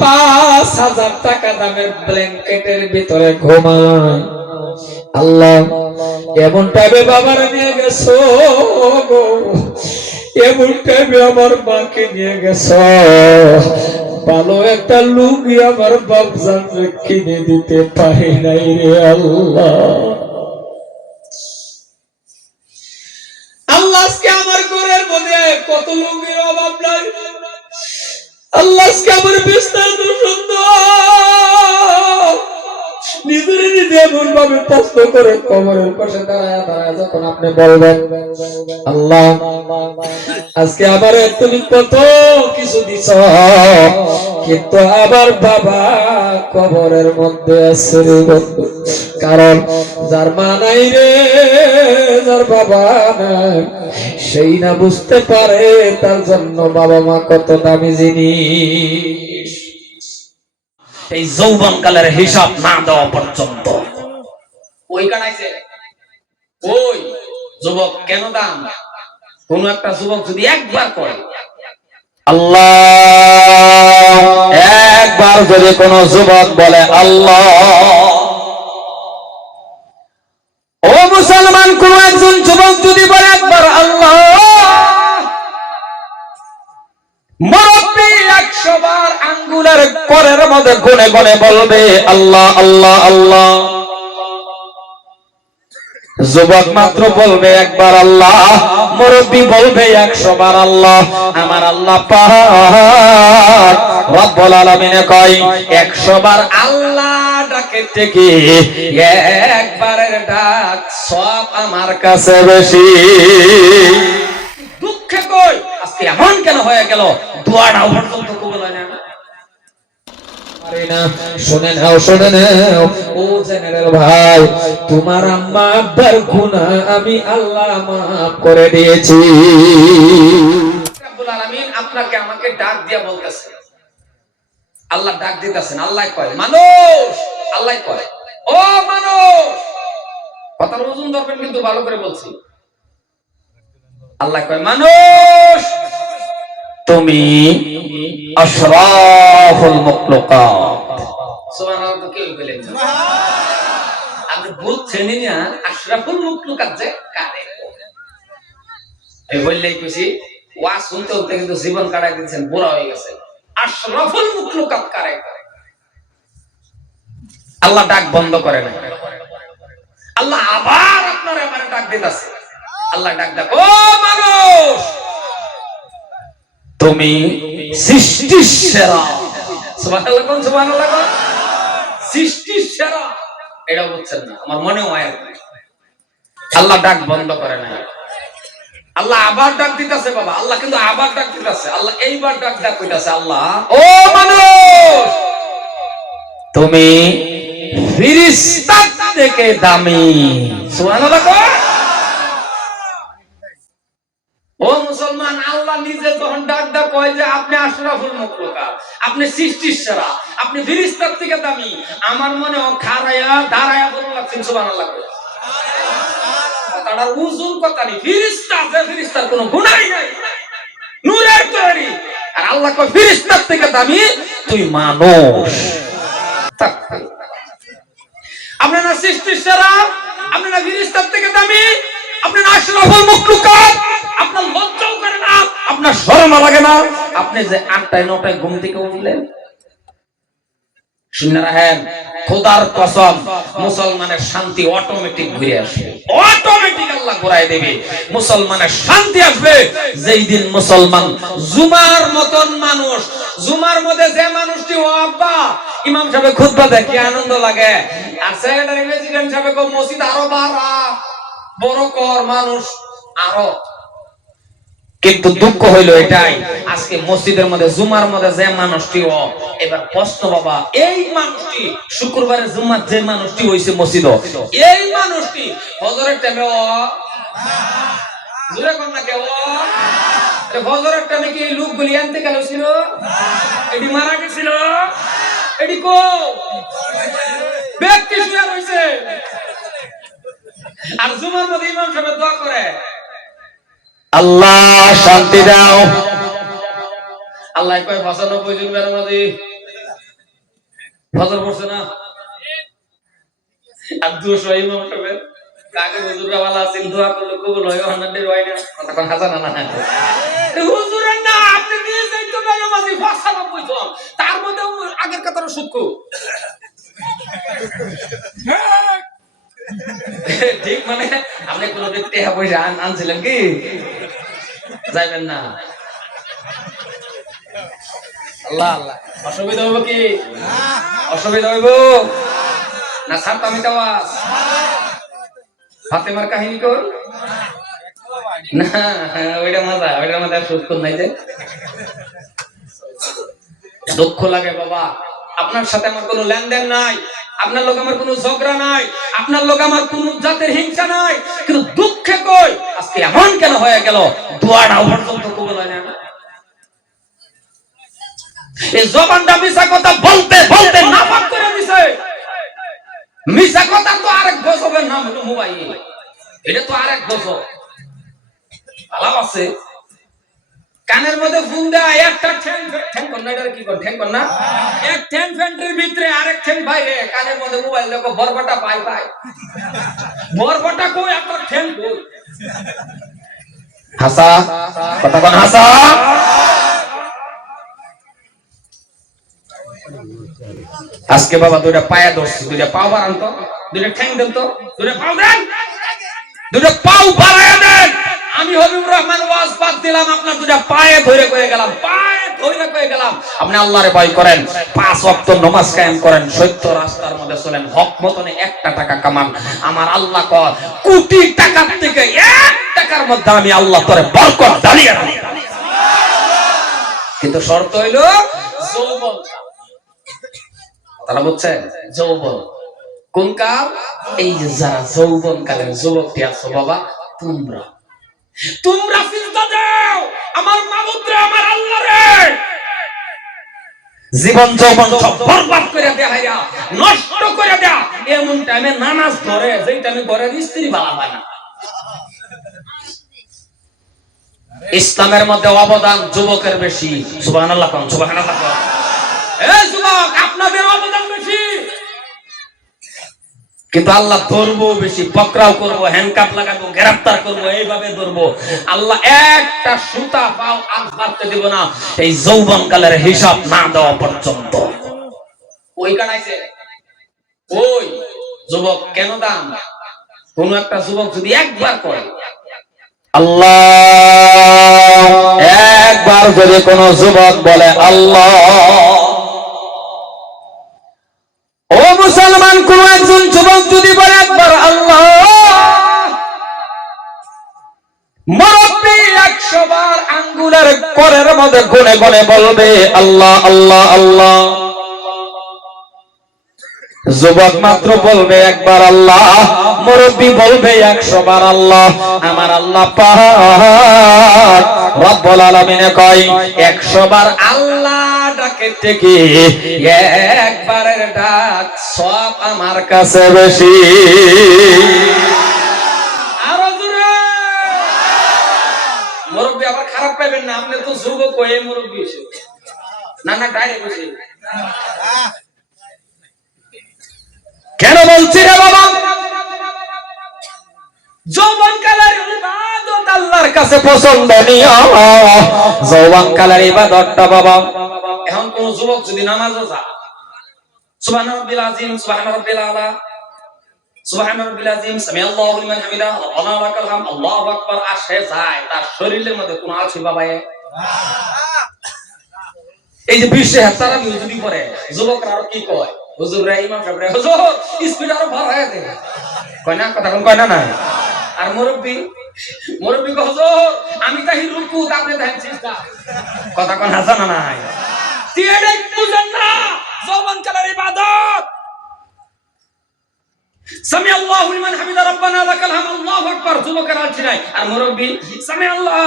5,000 টাকা দামের ব্ল্যাঙ্কেটের ভিতরে ঘুমায়। আল্লাহ এমন টাইমে বাবার নিয়ে গেছো গো, এমন টাইমে আমার মাকে নিয়ে গেছো, ভালো একটা লুঙ্গি আমার বাপজান কিনে দিতে পারি নাই রে আল্লাহ। আল্লাহ আজকে আমার ঘরের মধ্যে কত লুঙ্গির অভাব নাই। আল্লাহ আজকে আমার বিস্তার সুন্দর, নিজের নিজে এমন ভাবে প্রশ্ন করে কবরের পাশে দাঁড়ায় দাঁড়ায় যখন আপনি বলবেন আল্লাহ আজকে আবার তুমি কত কিছু দিছ, কিন্তু আবার বাবা কবরের মধ্যে আছে রে বন্ধু। কারণ যার মা নাই রে, যার বাবা নাই, সেই না বুঝতে পারে তার জন্য বাবা মা কত দামি জিনিস। এই যৌবন কালের হিসাব না দেওয়া পর্যন্ত ওই কানাইছে ওই যুবক কেন দাম। কোন একটা যুবক যদি একবার করে আল্লাহ, একবার যদি কোন যুবক বলে আল্লাহ, ও মুসলমান কোন একজন যুবক যদি বলে একবার আল্লাহ, মুরব্বি 100 বার আঙ্গুলের করের মধ্যে গুনে গুনে বলবে আল্লাহ আল্লাহ আল্লাহ। যুবক মাত্র বলবে একবার আল্লাহ, মুরব্বি বলবে 100 বার আল্লাহ। আমার আল্লাহ পাক রব্বুল আলামিন কয় 100 বার আল্লাহ ডাকে থেকে একবারের ডাক সব আমার কাছে বেশি। দুঃখে কই আজকে এমন কেন হয়ে গেল, দোয়াটাও পর্যন্ত কবুল হয় না। শুনে নাও শুনে নাও ও জেনারেল ভাই, তোমার আম্মা আব্বার গুনাহ আমি আল্লাহ মাফ করে দিয়েছি। রব্বুল আলামিন আপনাকে আমাকে ডাক দিয়া বলতেছে, আল্লাহ ডাক দিতেছেন। আল্লাহ কয় মানুষ, আল্লাহ কয় ও মানুষ, কথার ওজন ধরবেন কিন্তু ভালো করে বলছি। আল্লাহ কয় মানুষ তুমি আশরাফুল মাখলুকাত। সুবহানাল্লাহ, তো কি বলেন আপনি বুঝছেন না আশরাফুল মাখলুকাত যে কারে এই বললেই খুশি ওয়াজ শুনতে শুনতে কিন্তু জীবন কাটাই দিচ্ছেন, বুড়া হয়ে গেছে। আশরাফুল মাখলুকাত কারে? আল্লাহ ডাক বন্ধ করে না, আল্লাহ আবার আপনার আমারে ডাক দিতেছে। আল্লাহ ডাক ডাক ও মানুষ তুমি সৃষ্টির সেরা। সুবহানাল্লাহ কোন সুবহানাল্লাহ কোন সৃষ্টির সেরা, এটা বুঝছেন না আমার মনে হয়। আল্লাহ ডাক বন্ধ করে না, আল্লাহ আবার ডাক দিতেছে বাবা। আল্লাহ কিন্তু আবার ডাক দিতেছে, আল্লাহ এইবার ডাক কইতাছে আল্লাহ ও মানুষ তুমি ফেরেশতা থেকে দামি। সুবহানাল্লাহ কোন। ও মুসলমান, আল্লাহ নিজে তখন ডাক কয় যে আপনি আশরাফুল মাখলুকাত, আপনি সৃষ্টির সেরা, আপনি ফেরেশতার থেকে দামি। আমার মনে হয় খাড়ায়া দাঁড়ায়া বলতে লাগছেন সুবহানাল্লাহ। তার ওজন কথা নেই, ফেরেশতা যে ফেরেশতার কোনো গুনাহই নাই, নূরের তৈরি। আর আল্লাহ কয় ফেরেশতার থেকে দামি তুই মানুষ। আপনি না সৃষ্টির সেরা, আপনি না ফেরেশতার থেকে দামি, আপনি না আশরাফুল মাখলুকাত, আপনার লজ্জাও করে না, আপনার শরম লাগে না? আপনি যে 8টায় 9টায় ঘুম থেকে উঠলেন, শুনে রাখেন খোদার কসম মুসলমানের শান্তি অটোমেটিক ঘুরে আসবে, অটোমেটিক আল্লাহ ঘুরায় দেবে। মুসলমানের শান্তি আসবে যেই দিন মুসলমান জুমার মতন মানুষ, জুমার মধ্যে যে মানুষটি ও আব্বা ইমাম সাহেব খুতবা দেয় কি আনন্দ লাগে, আর সেক্রেটারি প্রেসিডেন্ট সাহেব কো মসজিদ আরো বড় কর মানুষ আরো। কিন্তু দুঃখ হইল এটাই আজকে মসজিদের মধ্যে জুমার মধ্যে যে মানুষটি ও এবার প্রশ্ন বাবা, এই মানুষটি শুক্রবারে জুমার যে মানুষটি হইছে মসজিদ, এই মানুষটি ফজরের টাইমে ও জোরে কোন না কে ও ফজরের টাইমে কি এই লোকগুলি আনতে গেল ছিল, এটি মারা গেছিল, এটি কো ব্যক্তি শুয়ে রইছে। আর জুমার মধ্যে ইমাম সাহেব দোয়া করে আল্লাহ শান্তি দাও। আল্লাহ কয় 95 জন বেনামাজি ফজর পড়ছে না আর দুশো ইমাম সাহেবের আগে হুজুররা ভালো আছেন দোয়া করলে কবুল হয় হান্নাদের হয় না কথা কোন হাজার না হুজুরের না আপনি দিয়ে যাইতো না নামাজি ফসালা কইতো তার মধ্যে আগের কথাটা সূক্ষ্ম ঠিক মানে আপনি কোনদিন টাকা পয়সা আনছিলেন কি যাইবেন না আল্লাহ আল্লাহ অসুবিধা হইব কি অসুবিধা হইব না স্যার তো আমি তাওয়াজ ফাতেমার কাহিনী কর না ওইটা মজা ওইটার মধ্যে সুখ নাই যে দুঃখ লাগে বাবা আপনার সাথে আমার কোনো লেনদেন নাই আপনার লোক আমার কোনো ঝগড়া নাই আপনার লোক আমার কোনো জাতের হিংসা নাই কিন্তু দুঃখে কই আজকে এমন কেন হয়ে গেল দোয়াটা পর্যন্ত কবুল হয় না এই জবানটা মিছা কথা বলতে বলতে নাপাক করে দিছে মিছা কথা তো আরেক গজবের নাম হলো মোবাইল এটা তো আরেক গজব ভালো আছে কানের মধ্যে ফোন দেয় একটা ঠ্যাং কন্নাটার কি কর ঠ্যাং কন্না এক ঠ্যাং ফ্যান্টের ভিতরে আরেক ঠ্যাং বাইরে কানের মধ্যে মোবাইল দেখো বরবটা পাই পাই বরবটা কই একটা ঠ্যাং কই হাসা কথা কোন হাসা আজকে বাবা দুইটা পায়া ধরছি দুইটা পাও বাড়ান তো দুইটা ঠ্যাং দেন তো দুইটা পাও দেন দুইটা পাও বাড়ায় দেন আমি হবিবুর রহমান ওয়াজ বাদ দিলাম আপনার দুইটা পায়ে ধরে কয়ে গেলাম পায়ে ধরে কয়ে গেলাম আপনি আল্লাহরে ভয় করেন পাঁচ ওয়াক্ত নামাজ কায়েম করেন সত্য রাস্তার মধ্যে চলেন হক মতনে একটা টাকা কামান আমার আল্লাহ কয় কোটি টাকার থেকে এক টাকার মধ্যে আমি আল্লাহ তোরে বরকত ঢালিয়ে দেব কিন্তু শর্ত হইলো যৌবন তারা বলছে যৌবন কোন কাল এই যে যারা যৌবন কালের যুবকটি আছো বাবা তোমরা তোমরা চিন্তা দাও আমার মাবুদ রে আমার আল্লাহ রে জীবন যৌবন সব বরবাদ করে দেয়া নষ্ট করে দেয়া এমন টাইমে নামাজ ধরে যেই টাইমে ঘরের স্ত্রী ভালো হয় না ইসলামের মধ্যে অবদান যুবকের বেশি সুবহানাল্লাহ কোন সুবহানাল্লাহ কোন এই যুবক আপনাদের অবদান বেশি কিন্তু আল্লাহ ধরবো বেশি পকড়াও করবো হ্যান্ডকাপ লাগাবো গ্রেফতার করবো এইভাবে ধরবো আল্লাহ একটা সুতা পাও আজ বাড়তে দিব না এই যৌবন কালের হিসাব না দেওয়া পর্যন্ত ওই কানাইছে ওই যুবক কেন দাম কোন একটা যুবক যদি একবার করে আল্লাহ একবার যদি কোন যুবক বলে আল্লাহ ও মুসলমান কোন একজন যুবক যদি বলে একবার আল্লাহ মুরব্বি 100 বার আঙ্গুলের করের মধ্যে গুনে গুনে বলবে আল্লাহ আল্লাহ আল্লাহ যুবক মাত্র বলবে একবার আল্লাহ মুরব্বি বলবে 100 বার আল্লাহ আমার আল্লাহ পাক রব্বুল আলামিন কয় 100 বার আল্লাহ ডাকে থেকে একবারের ডাক সব আমার কাছে বেশি আরো জোরে মুরব্বি আবার খারাপ পাবেন না আপনি তো যুবক হয়ে মুরব্বি এসে না না ডাইরেক্ট বসে কেন বলছি রে বাবা যৌবন কালের ইবাদত আল্লাহর কাছে পছন্দনীয় যৌবন কালের ইবাদতটা বাবা এখন কোন যুবক যদি নামাজে যায় সুবহান রাব্বিল আযীম সুবহান রাব্বিল আলা সুবহান রাব্বিল আযীম সামি আল্লাহু লিমান হামিদা রাব্বানা লাকাল হামদ আল্লাহু আকবার আসে যায় তার শরীরের মধ্যে কোন আছে বাবা এই যে বিশ্বে হাতারা যদি পড়ে যুবকরা আর কি কয় হুজুর রে ইমাম সাহেব রে হুজুর স্পিড আরো বাড়ায় দে কয় না কথা কোন কয় না না আর মুরব্বি কয় হুজুর আমি তাহি রুকু আপনি তাহি সিজদা কথা কোন হাসা না নাই তিয়েডে বুঝেন না যৌবন কালের ইবাদত সামি আল্লাহু লিমান হামিদা রাব্বানা লাকাল হামদ আল্লাহু আকবার যুবকেরা আছে নাই আর মুরব্বি সামি আল্লাহ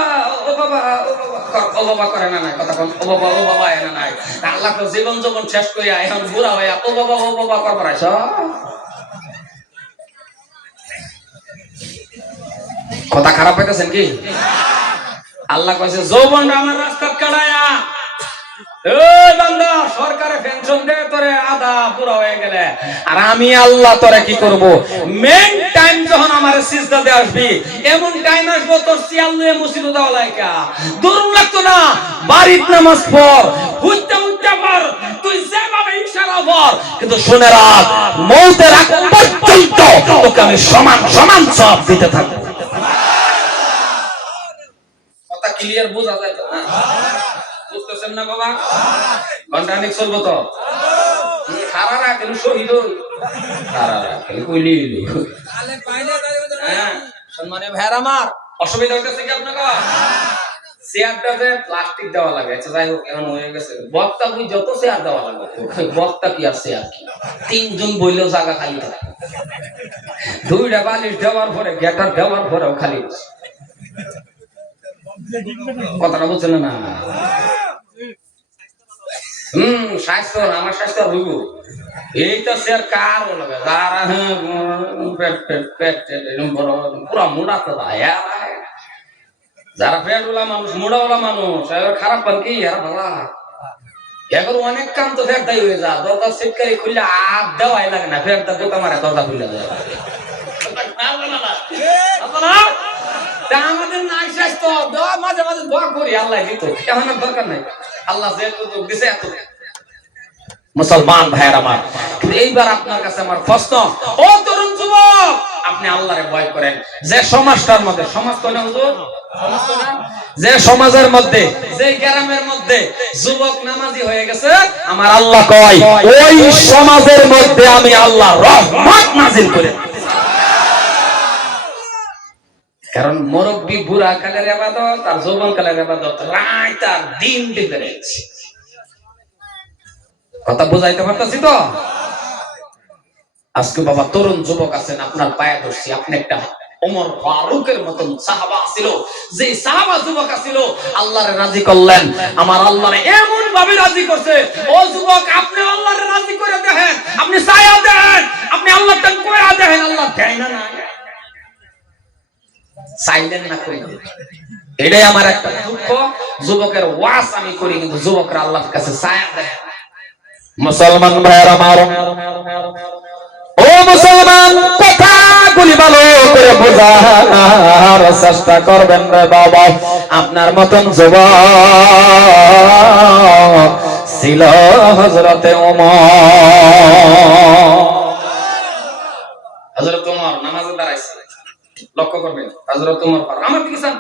ও বাবা করে না নাই কথা কোন ও বাবা এনা নাই আল্লাহ তো জীবন যৌবন শেষ কইয়া এখন বুড়া হইয়া ও বাবা করবার আইছো কথা খারাপ হইতাছেন কি আল্লাহ কইছে যৌবনটা আমার রাস্তা কাটায়া এই বান্দা সরকারে পেনশন দেয় তোরে আধা পুরা হয়ে গেলে, আর আমি আল্লাহ তোরে কি করব, মেন টাইম যখন আমার সিজদাতে আসবি, এমন টাইম আসবো তোর সিয়াল্লুয়ে মুসিদ দেওয়া লাইকা দরুন লাগতো না। বাড়িত নামাজ পড়, হুইটা হুইটা পর, তুই যেভাবে ইশারা কর, কিন্তু শুনে রাখ, মওতের আগ পর্যন্ত তোকে আমি সমান সমান সব দিতে থাকবো। কথা ক্লিয়ার বোঝা যায় তো? বুঝতেছেন না বাবা? ঘন্টা অনেক চলবো তো? সারা রাত কেন শহীদ, সারা রাত কেন কইলি, হ্যাঁ সম্মানীয় ভাইরা আমার, অসুবিধা হইতেছে কি আপনাকে? চেয়ারটাতে প্লাস্টিক দেওয়া লাগে, আচ্ছা যাই হোক, এমন হয়ে গেছে বক্তা বুঝ যত চেয়ার দেওয়া লাগে, বক্তা কি আর চেয়ার কি, তিনজন বইলেও জায়গা খালি থাকে, দুইটা বালিশ দেওয়ার পরে গেটার দেওয়ার পরেও খালি। কথাটা বুঝছেন না? স্বাস্থ্য, আমার স্বাস্থ্য হইব, এইটা চেয়ার কার লাগে যারা পুরা মোড়া তো যারা পেটওয়ালা মানুষ, মোড়াওয়ালা মানুষ, খারাপ পান কি আর ভালা এখন অনেক কাম তো ফেরদাই হয়ে যা, দরজা সিটকারি খুললে আর দেওয়াই লাগে না, ফেরদা দোকান মারে দরজা খুলে যায়। আমাদের নাই স্বাস্থ্য, মাঝে মাঝে দোয়া করি আল্লাহ দিত, এখন আর দরকার নাই, আল্লাহ যেহেতু দিছে এত। মুসলমান ভাইয়ের আমার, কিন্তু এইবার আপনার কাছে আমার প্রশ্ন, ও তরুণ যুবক, আপনি আল্লাহরে ভয় করেন, যে সমাজটার মধ্যে, সমাজ তো না হুজুর, যে সমাজের মধ্যে, যে গ্রামের মধ্যে যুবক নামাজি হয়ে গেছে, আমার আল্লাহ কয় ওই সমাজের মধ্যে আমি আল্লাহ রহমত নাজিল করে। কারণ মুরব্বী বুড়া কালের ইবাদত আর যৌবন কালের ইবাদত রাত আর দিন ডিফারেন্স। কথা বুঝাইতে পারতাছি তো? আজকে বাবা তরুণ যুবক আছেন, আপনার পায়ে ধরছি, আপনি একটা ওমর ফারুকের মতন সাহাবা ছিল, যে সাহাবা যুবক ছিল, আল্লাহরে রাজি করলেন, আমার আল্লাহরে এমন ভাবে রাজি করছে, ও যুবক আপনি আল্লাহরে রাজি করে দেখেন, আপনি চাইয়া দেন, আপনি আল্লাহ তাআলা কইয়া দেখেন, আল্লাহ দেয় না, না চাইলেন না কই। এটাই আমার একটা দুঃখ, যুবকের ওয়াজ আমি করি কিন্তু যুবকরা আল্লাহর কাছে চাইয়া দেয়। মুসলমান ভাইয়ের আমার, ও মুসলমান, কথাগুলি ভালো করে বোঝার চেষ্টা করবেন রে বাবা। আপনার মতন যুবক ছিল হযরতে ওমর। হযরত ওমর নামাজে দাঁড়াইছে, লক্ষ্য করবেন, হযরত ওমর ফারুক, আমার দিকে চান,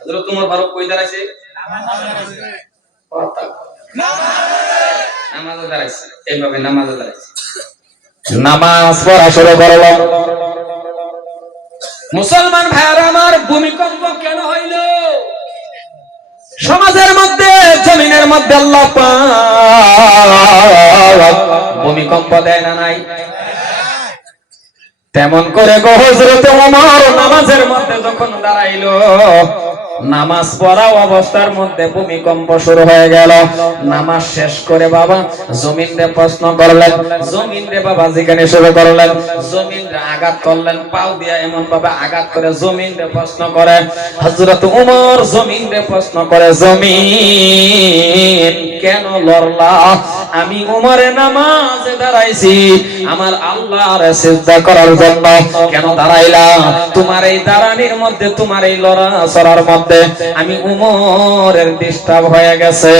হযরত ওমর ফারুক কই দাঁড়াইছে? নামাজে দাঁড়াইছে, এইভাবে নামাজে দাঁড়াইছে, নামাজ পড়া শুরু করল। মুসলমান ভাইরা আমার, ভূমিকম্প কেন হইল? সমাজের মধ্যে, জমিনের মধ্যে আল্লাহ পাক ভূমিকম্প দেয় না নাই? তেমন করে গো হযরতে ওমর নামাজের মধ্যে যখন দাঁড়াইলো, নামাজ পড়া অবস্থার মধ্যে ভূমিকম্প শুরু হয়ে গেল। নামাজ শেষ করে বাবা জমিন রে প্রশ্ন করলেন, জমিন রে বাবা যেখানে শুরু করলেন, জমিন রে আঘাত করলেন, পাও দিয়া এমন ভাবে আঘাত করে জমিন রে প্রশ্ন করে। হযরত ওমর জমিন রে প্রশ্ন করে, জমিন কেন লড়লা? আমি ওমরে নামাজে দাঁড়াইছি আমার আল্লাহর সিজদা করার জন্য, কেন দাঁড়াইলা? তোমার এই দাঁড়ানির মধ্যে, তোমার এই লড়াচড়ার মধ্যে আমি উমরের ডিস্টার্ব হয়ে গেছে।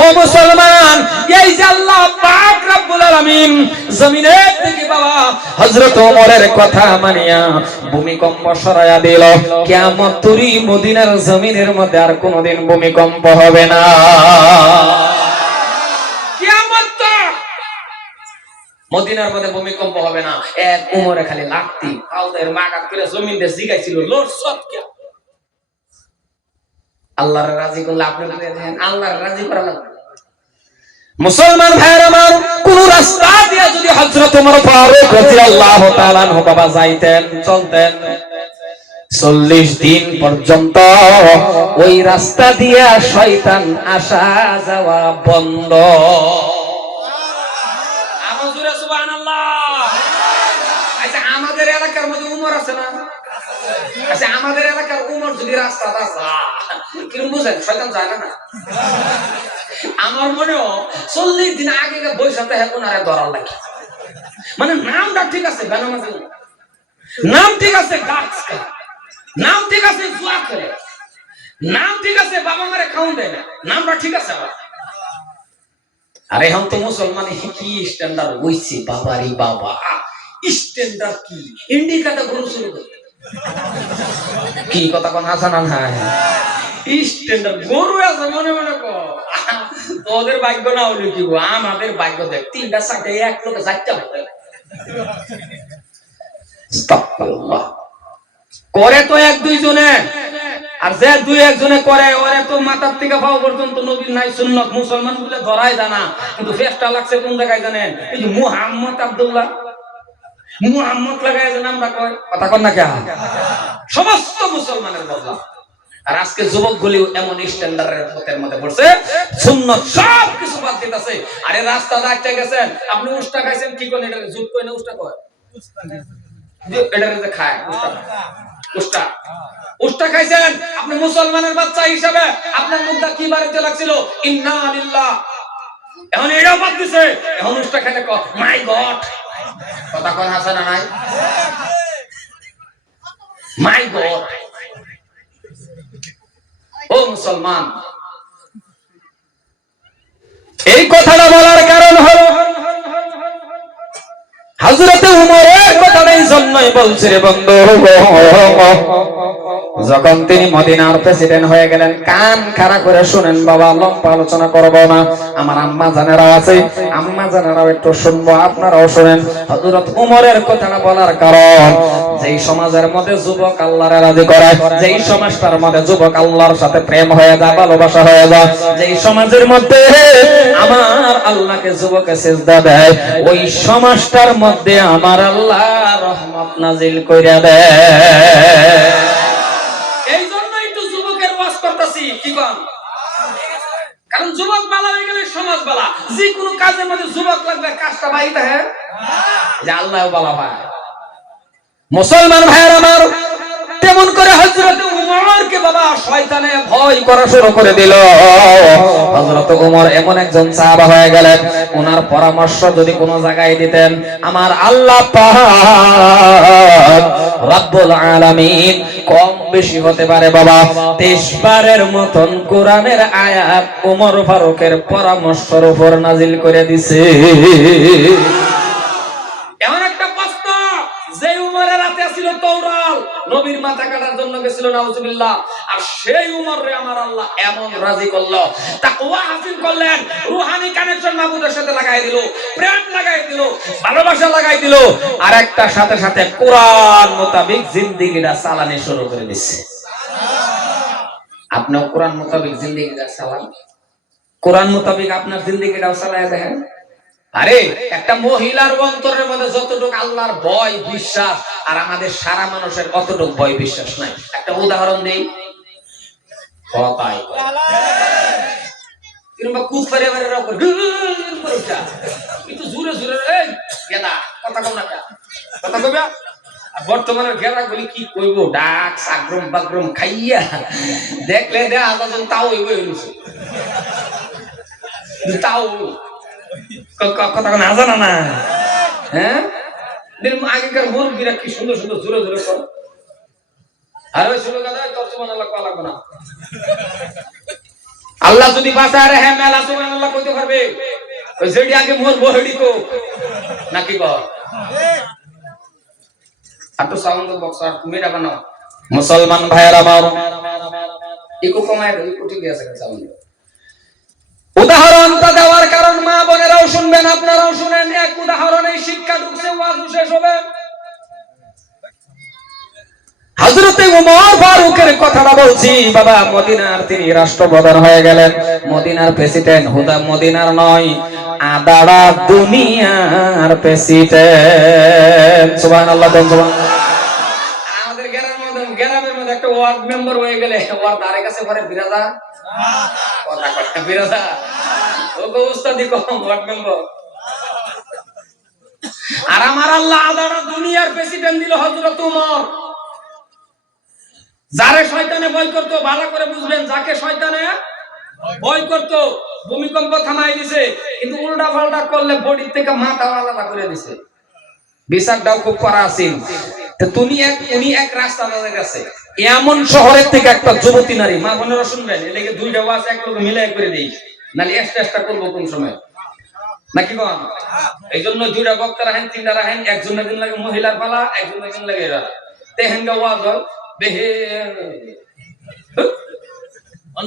ও মুসলমান, এই যে আল্লাহ পাক রব্বুল আলামিন জমিনের থেকে বাবা হযরত ওমরের কথা মানিয়া ভূমিকম্প সরায়া দিল, কিয়ামত তুরি মদিনার জমিনের মধ্যে আর কোনোদিন ভূমিকম্প হবে না। কিয়ামত মদিনার মধ্যে ভূমিকম্প হবে না। এক উমরে খালি লাত্তি পাউদের মাগাত করে জমিন দিয়ে জিগাইছিল, লড়ছত কে? আল্লাহর রাজি করলে আপনি দেখেন, আল্লাহর রাজি করা লাগবে। মুসলমান ভাইয়ের আমার, কোন রাস্তা দিয়ে যদি হযরত ওমর ফারুক রাদিয়াল্লাহু তাআলা আনহু বাবা যাইতেন, চলতেন, 40 দিন পর্যন্ত ওই রাস্তা দিয়ে শয়তান আসা যাওয়া বন্ধ। আচ্ছা, আমাদের এলাকার মধ্যে উমর আছে না? আচ্ছা আমাদের এলাকার উমর যদি রাস্তাটা কিরম বুঝেন, শয়তান যায় না না। আমার মনেও 40 দিন আগে বৈশাখে এখন আরে ধরার লাগে, মানে নামটা ঠিক আছে বেনামাজি, নাম ঠিক আছে গাছ, নাম ঠিক আছে জুয়া খেলে, নাম ঠিক আছে বাবা মারে খাওয়ান দেয় না, নামটা ঠিক আছে আবার। আরে এখন তো মুসলমান কি স্ট্যান্ডার্ড হইছে বাবারি বাবা, স্ট্যান্ডার্ড কি ইন্ডিকাটা গরু শুরু করে কি কথা কোন হাসান হ্যাঁ স্ট্যান্ডার্ড গরু আছে মনে মনে কো তোদের ভাগ্য না হলে কি গো, আমাদের ভাগ্য দেখ 3টা 4টা এক লোকে 4টা আস্তাগফিরুল্লাহ করে তো 1-2 জনে, আর যে 2-1 জনে করে ওরে তো মাথার থেকে পাও পর্যন্ত নবীর নাই সুন্নাত মুসলমান বলে ধরাই জানা, কিন্তু ফেসটা লাগছে কোন জায়গায় জানেন, এই যে মুহাম্মদ আব্দুল্লাহ মুহাম্মদ লাগায় যে নামটা কয় কথা কন না কে সমস্ত মুসলমানের বদলা। আর আজকে যুবকগুলিও এমন স্ট্যান্ডার্ডের পথের মধ্যে পড়ছে, সুন্নাত সব কিছু বাদ দিতেছে। আরে রাস্তা দেখতে গেছেন আপনি উস্তা খাইছেন কি কোন, এটা জুত কই না উস্তা কয়, এটা যে খায় উস্তা উস্তা খাইছেন আপনি মুসলমানের বাচ্চা হিসাবে, আপনার মুখটা কি বাড়িতে লাগছিল ইন্না লিল্লাহ, এখন এটাও বাদ দিছে, এখন উস্তা খেলে কয় মাই গড কথা কোন হাসান নাই মাই গড। ও মুসলমান, এই কথাটা বলার কারণ হলো হযরতে উমরের কথাটা এই জন্যই বলছি রে বন্ধু, যখন তিনি মদিনার প্রেসিডেন্ট হয়ে গেলেন, কান খাড়া করে শুনেন বাবা, লম্বা আলোচনা করব না, আমার আম্মা জানেরা আছে, আম্মা জানেরাও একটু শুনবো, আপনারাও শুনেন। হযরত উমরের কথাটা বলার কারণ, যেই সমাজের মধ্যে যুবক আল্লাহরে রাজি করায়, যেই সমাজটার মধ্যে যুবক আল্লাহর সাথে প্রেম হয়ে যায়, ভালোবাসা হয়ে যায়, যেই সমাজের মধ্যে আমার আল্লাহকে যুবকে সিজদা দেয়, ওই সমাজটার মধ্যে আমার আল্লাহ রহমত নাজিল কইরা দেয়। এই জন্যই তো যুবকের ওয়াজ করতেছি, কি কোন, কারণ যুবক বালা হয়ে গেলে সমাজ বালা, যে কোনো কাজের মধ্যে যুবক লাগবে, কাজটা বাইতে হয় যে আল্লাহ বালা ভাই। মুসলমান ভাইয়ের আমার, তেমন করে হযরত উমরকে বাবা শয়তানে ভয় করা শুরু করে দিল। হযরত উমর এমন একজন সাহাবা হয়ে গেলেন, ওনার পরামর্শ যদি কোনো জায়গায় দিতেন, আমার আল্লাহ পাক রব্বুল আলামিন কম বেশি হতে পারে বাবা 23 বারের মতন কোরআনের আয়াত উমর ফারুকের পরামর্শের উপর নাজিল করে দিছে। এমন একটা প্রশ্ন, যে উমরের হাতে ছিল তওরাত, নবীর মাথা কাটার জন্য গেছিল নাউজুবিল্লাহ, আর সেই উমরে আমার আল্লাহ এমন রাজি করলো, তাকওয়া হাসিল করলেন, রূহানি কানেকশন মাবুদের সাথে লাগাই দিল, প্রেম লাগাই দিল, ভালোবাসা লাগাই দিল, আর একটা সাথে সাথে কোরআন মোতাবেক জিন্দেগিটা চালানো শুরু করে দিচ্ছে। আপনিও কোরআন মোতাবেক জিন্দেগিটা চালান, কোরআন মোতাবেক আপনার জিন্দেগিটাও চালায় দেখেন। আরে একটা মহিলার অন্তরের মধ্যে যতটুকু আল্লাহর ভয় বিশ্বাস, আর আমাদের সারা মানুষের অতটুকু ভয় বিশ্বাস নাই। একটা উদাহরণ দেই, কথাই কিংবা কুফারে বারে রকম একটু জোরে জোরে এই গেদা কথা কম না, কথা কইবা। বর্তমানের গেদা গুলি কি কইব, ডাক সাগরম বাগরম খাইয়া দেখলে দে আলাদা তাও হইবে, তাও কথা না জানা না। হ্যাঁ, আগেকার মুরব্বীরা কি সুন্দর সুন্দর জোরে জোরে করে, আর ওই ছিল গাদা তোর সুবহানাল্লাহ কওয়া লাগবে না। আল্লাহ যদি বাঁচায় রে হ্যাঁ মেলা সুবহানাল্লাহ কইতে পারবে, ওই যেডি আগে মরবো হেডি কো নাকি কর, আর তো সাউন্ড বক্স আর মেরা বানাও। মুসলমান ভাইয়ের আমার, ইকো কমায় দাও, ইকো ঠিক আছে সাউন্ড। উদাহরণটা দেওয়ার কারণ মা বোনেরাও শুনবেন, আপনারাও শুনেন, এক উদাহরণে শিক্ষা ঢুকছে, ওয়াজ শেষ হবে। হযরতে উমর ফারুকের কথাটা বলছি বাবা, মদিনার তিনি রাষ্ট্রপ্রধান হয়ে গেলেন, মদিনার প্রেসিডেন্ট, হুদা মদিনার নয়, আদারা দুনিয়ার প্রেসিডেন্ট। সুবহানাল্লাহ, আমাদের গ্রামের মধ্যে একটা ওয়ার্ড মেম্বার হয়ে গেলে, ওয়ার্ড ধারে কাছে পরে বিরাজা কথা কথা বিরাজা ও গো উস্তাদি কম ওয়ার্ড মেম্বার। আর আমার আল্লাহ আদারা দুনিয়ার প্রেসিডেন্ট দিল হযরত উমর। যারে শয়তানে ভয় করতো ভালো করে বুঝবেন, যাকে শয়তানে ভয় করতো ভূমিকম্প থামাই দিছে, কিন্তু উল্টা পাল্টা করলে বডি থেকে মাথা আলাদা করে দিছে। বিচারটাও খুব করা আছিল। উনি এক রাস্তা দাঁড়িয়ে গেছে, এমন শহরের থেকে একটা যুবতী নারী, মা বোনেরা শুনবেন, এদিকে দুইটা ওয়াজ এক লোক মিলাই করে দিই, নাহলে এক্সট্রা করবো কোন সময় নাকি বল। এই জন্য দুইটা বক্তা রাখেন, তিনটা রাখেন, একজন একজন লাগে মহিলার পালা, একজন একজন লাগে এরা তেহেঙ্গা ওয়াজ বেহে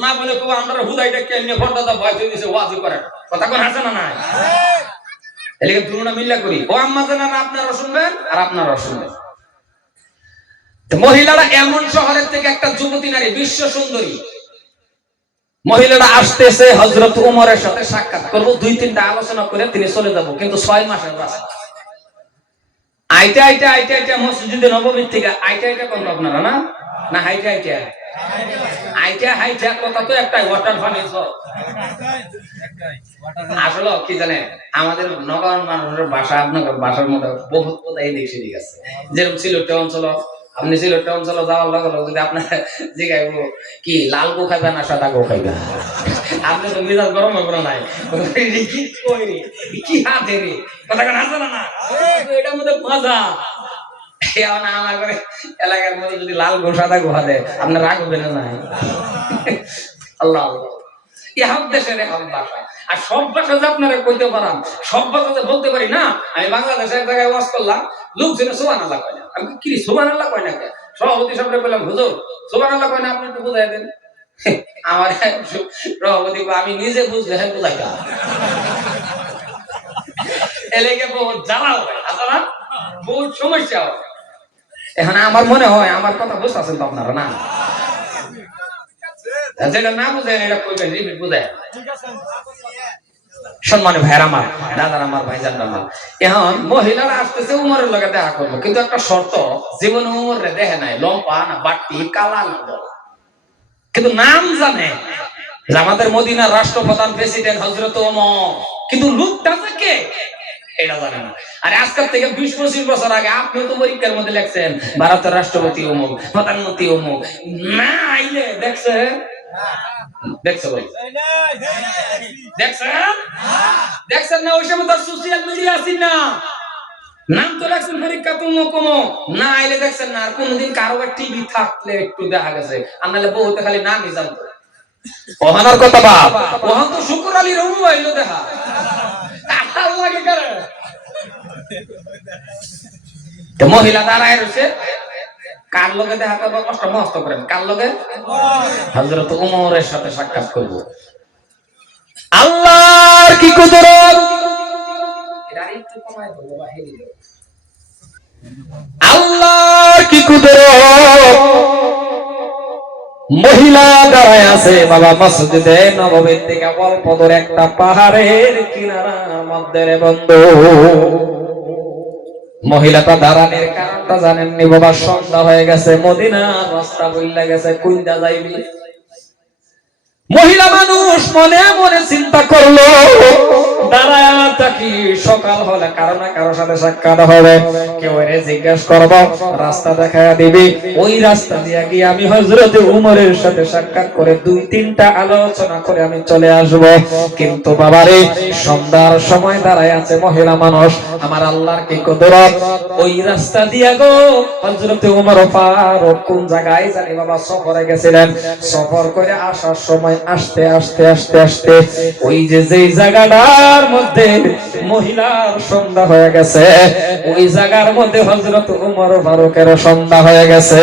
না বলে তো আমরা হুদাইটা কেমনে ফর্দা ভয় হয়ে দিয়েছে ওয়াজ করে কথা কোন আছে না নাই, এদিকে দুটোটা মিল্লা করি। ও আম্মা জানেন আপনারা শুনবেন আর আপনারা শুনবেন। মহিলারা এমন শহরের থেকে একটা যুবতী নারী, বিশ্ব সুন্দরী মহিলারা আসতেছে, হযরত ওমরের সাথে সাক্ষাৎ করব, দুই তিনটা আলোচনা করে তিনি চলে যাব, কিন্তু 6 মাসের রাস্তা। আইটা আইটা আইটা আইটা মসজিদে নববীর থেকে আইটা আইটা কোন আপনারা না না হাইটা আইটা আইটা হাইটা কথা তো একটাই, ওয়াটার ফানিস আসলে কি জানেন, আমাদের নগর মানুষের ভাষা আপনাদের ভাষার মধ্যে বহুত কোথায় দেখে ঠিক আছে। যেরকম সিলেট অঞ্চল, আপনি সিলেট অঞ্চলে যাওয়ার লগে লগে যদি আপনার জিগাইব কি লাল গো খাইবা না সাদা গো খাইবা, আপনি তো মেজাজ গরম হবে নাই কি কইরি কি হাতে রে কথা কেন আসে না, এটার মধ্যে মজা। আমার করে এলাকার মধ্যে যদি লাল গো সাদা গো হাতে আপনার রাগ হবে না নাই আল্লাহ দেশের এখন ভাষা। আর সব ভাষা যে আপনারা কইতে পারাম, সব ভাষা যে বলতে পারি না। আমি বাংলাদেশে এক জায়গায় ওয়াজ করলাম, লোকজন সুবহানাল্লাহ কয় না। আমি কি সুবহানাল্লাহ কয় না কে? সভাপতি সাহেবরে বললাম, হুজুর সুবহানাল্লাহ কয় না, আপনি একটু বুঝাই দেন। আমার সভাপতি আমি নিজে বুঝলে হ্যাঁ বুঝাইতা এলাকে বহুত জ্বালা হয়, আছে না, বহুত সমস্যা হয়। এখন আমার মনে হয় আমার কথা বুঝতেছেন তো আপনারা না, যেটা না বুঝেন এটা কইবেন, রিপিট বুঝায়। সম্মানী ভাইয়ের আমার, দাদার আমার, ভাইজান আমার, এখন মহিলারা আসতেছে উমরের লগে দেখা করবো, কিন্তু একটা শর্ত, জীবনে উমরে দেখে নাই, লম্বা না বাট্টি কালা না বলা, কিন্তু নাম জানে যে আমাদের মদিনার রাষ্ট্রপ্রধান প্রেসিডেন্ট হযরত ওমর, কিন্তু লোকটা কে এটা জানে না। আরে আজকের থেকে 20-25 বছর আগে আপনি তো পরীক্ষার মধ্যে লিখছেন ভারতের রাষ্ট্রপতি অমুক, প্রধানমন্ত্রী অমুক, না আইলে দেখছেন দেখছেন না, ওই সময় তো সোশ্যাল মিডিয়া আছে না, নাম তো লাগছেন পরীক্ষা তো না আইলে দেখছেন না। আর কোনদিন কারো টিভি থাকলে একটু দেখা গেছে, আনালে বহুতে খালি নামই জানতো। ওহানার কথা বাপ, ওহান তো শুকুর আলীর আইলো দেখা লাগে করে। মহিলা দাঁড়ায় রয়েছে, কার লগে দেখা করবো, কষ্ট মস্ত করেন, কার লগে? হযরত ওমরের সাথে সাক্ষাৎ করবো। আল্লাহর কি কুদরত, আল্লাহর কি কুদরত। মহিলা দাঁড়ায় আছে বাবা মসজিদে নববীর থেকে অল্প দূরে একটা পাহাড়ের কিনারার মধ্যে রে বন্ধু। মহিলাটা দাঁড়ানোর কারণটা জানেননি বাবা, সন্ধ্যা হয়ে গেছে, মদিনার রাস্তা বইলা গেছে, কুইন্দা যাইবি। মহিলা মানুষ মনে মনে চিন্তা করলো, দাঁড়ায় থাকি, সকাল হলে কারো না কারোর সাথে সাক্ষাৎ হবে, কেউ এর জিজ্ঞাসা করবো, রাস্তা দেখায় দিবি, ওই রাস্তা দিয়ে গিয়ে আমি হযরত উমরের সাথে সাক্ষাৎ করে 2-3টা আলোচনা করে আমি চলে আসব। কিন্তু বাবারে সন্ধ্যার সময় দাঁড়ায় আছে মহিলা মানুষ, আমার আল্লাহর কি কুদরত, ওই রাস্তা দিয়া গো হযরত উমর ফারুক কোন জায়গায় জানি বাবা সফরে গেছিলেন, সফর করে আসার সময় আস্তে আস্তে আস্তে আস্তে ওই যে যেই জায়গাটার মধ্যে মহিলার সন্ধ্যা হয়ে গেছে, ওই জায়গার মধ্যে হযরত উমর ফারুকের সন্ধ্যা হয়ে গেছে।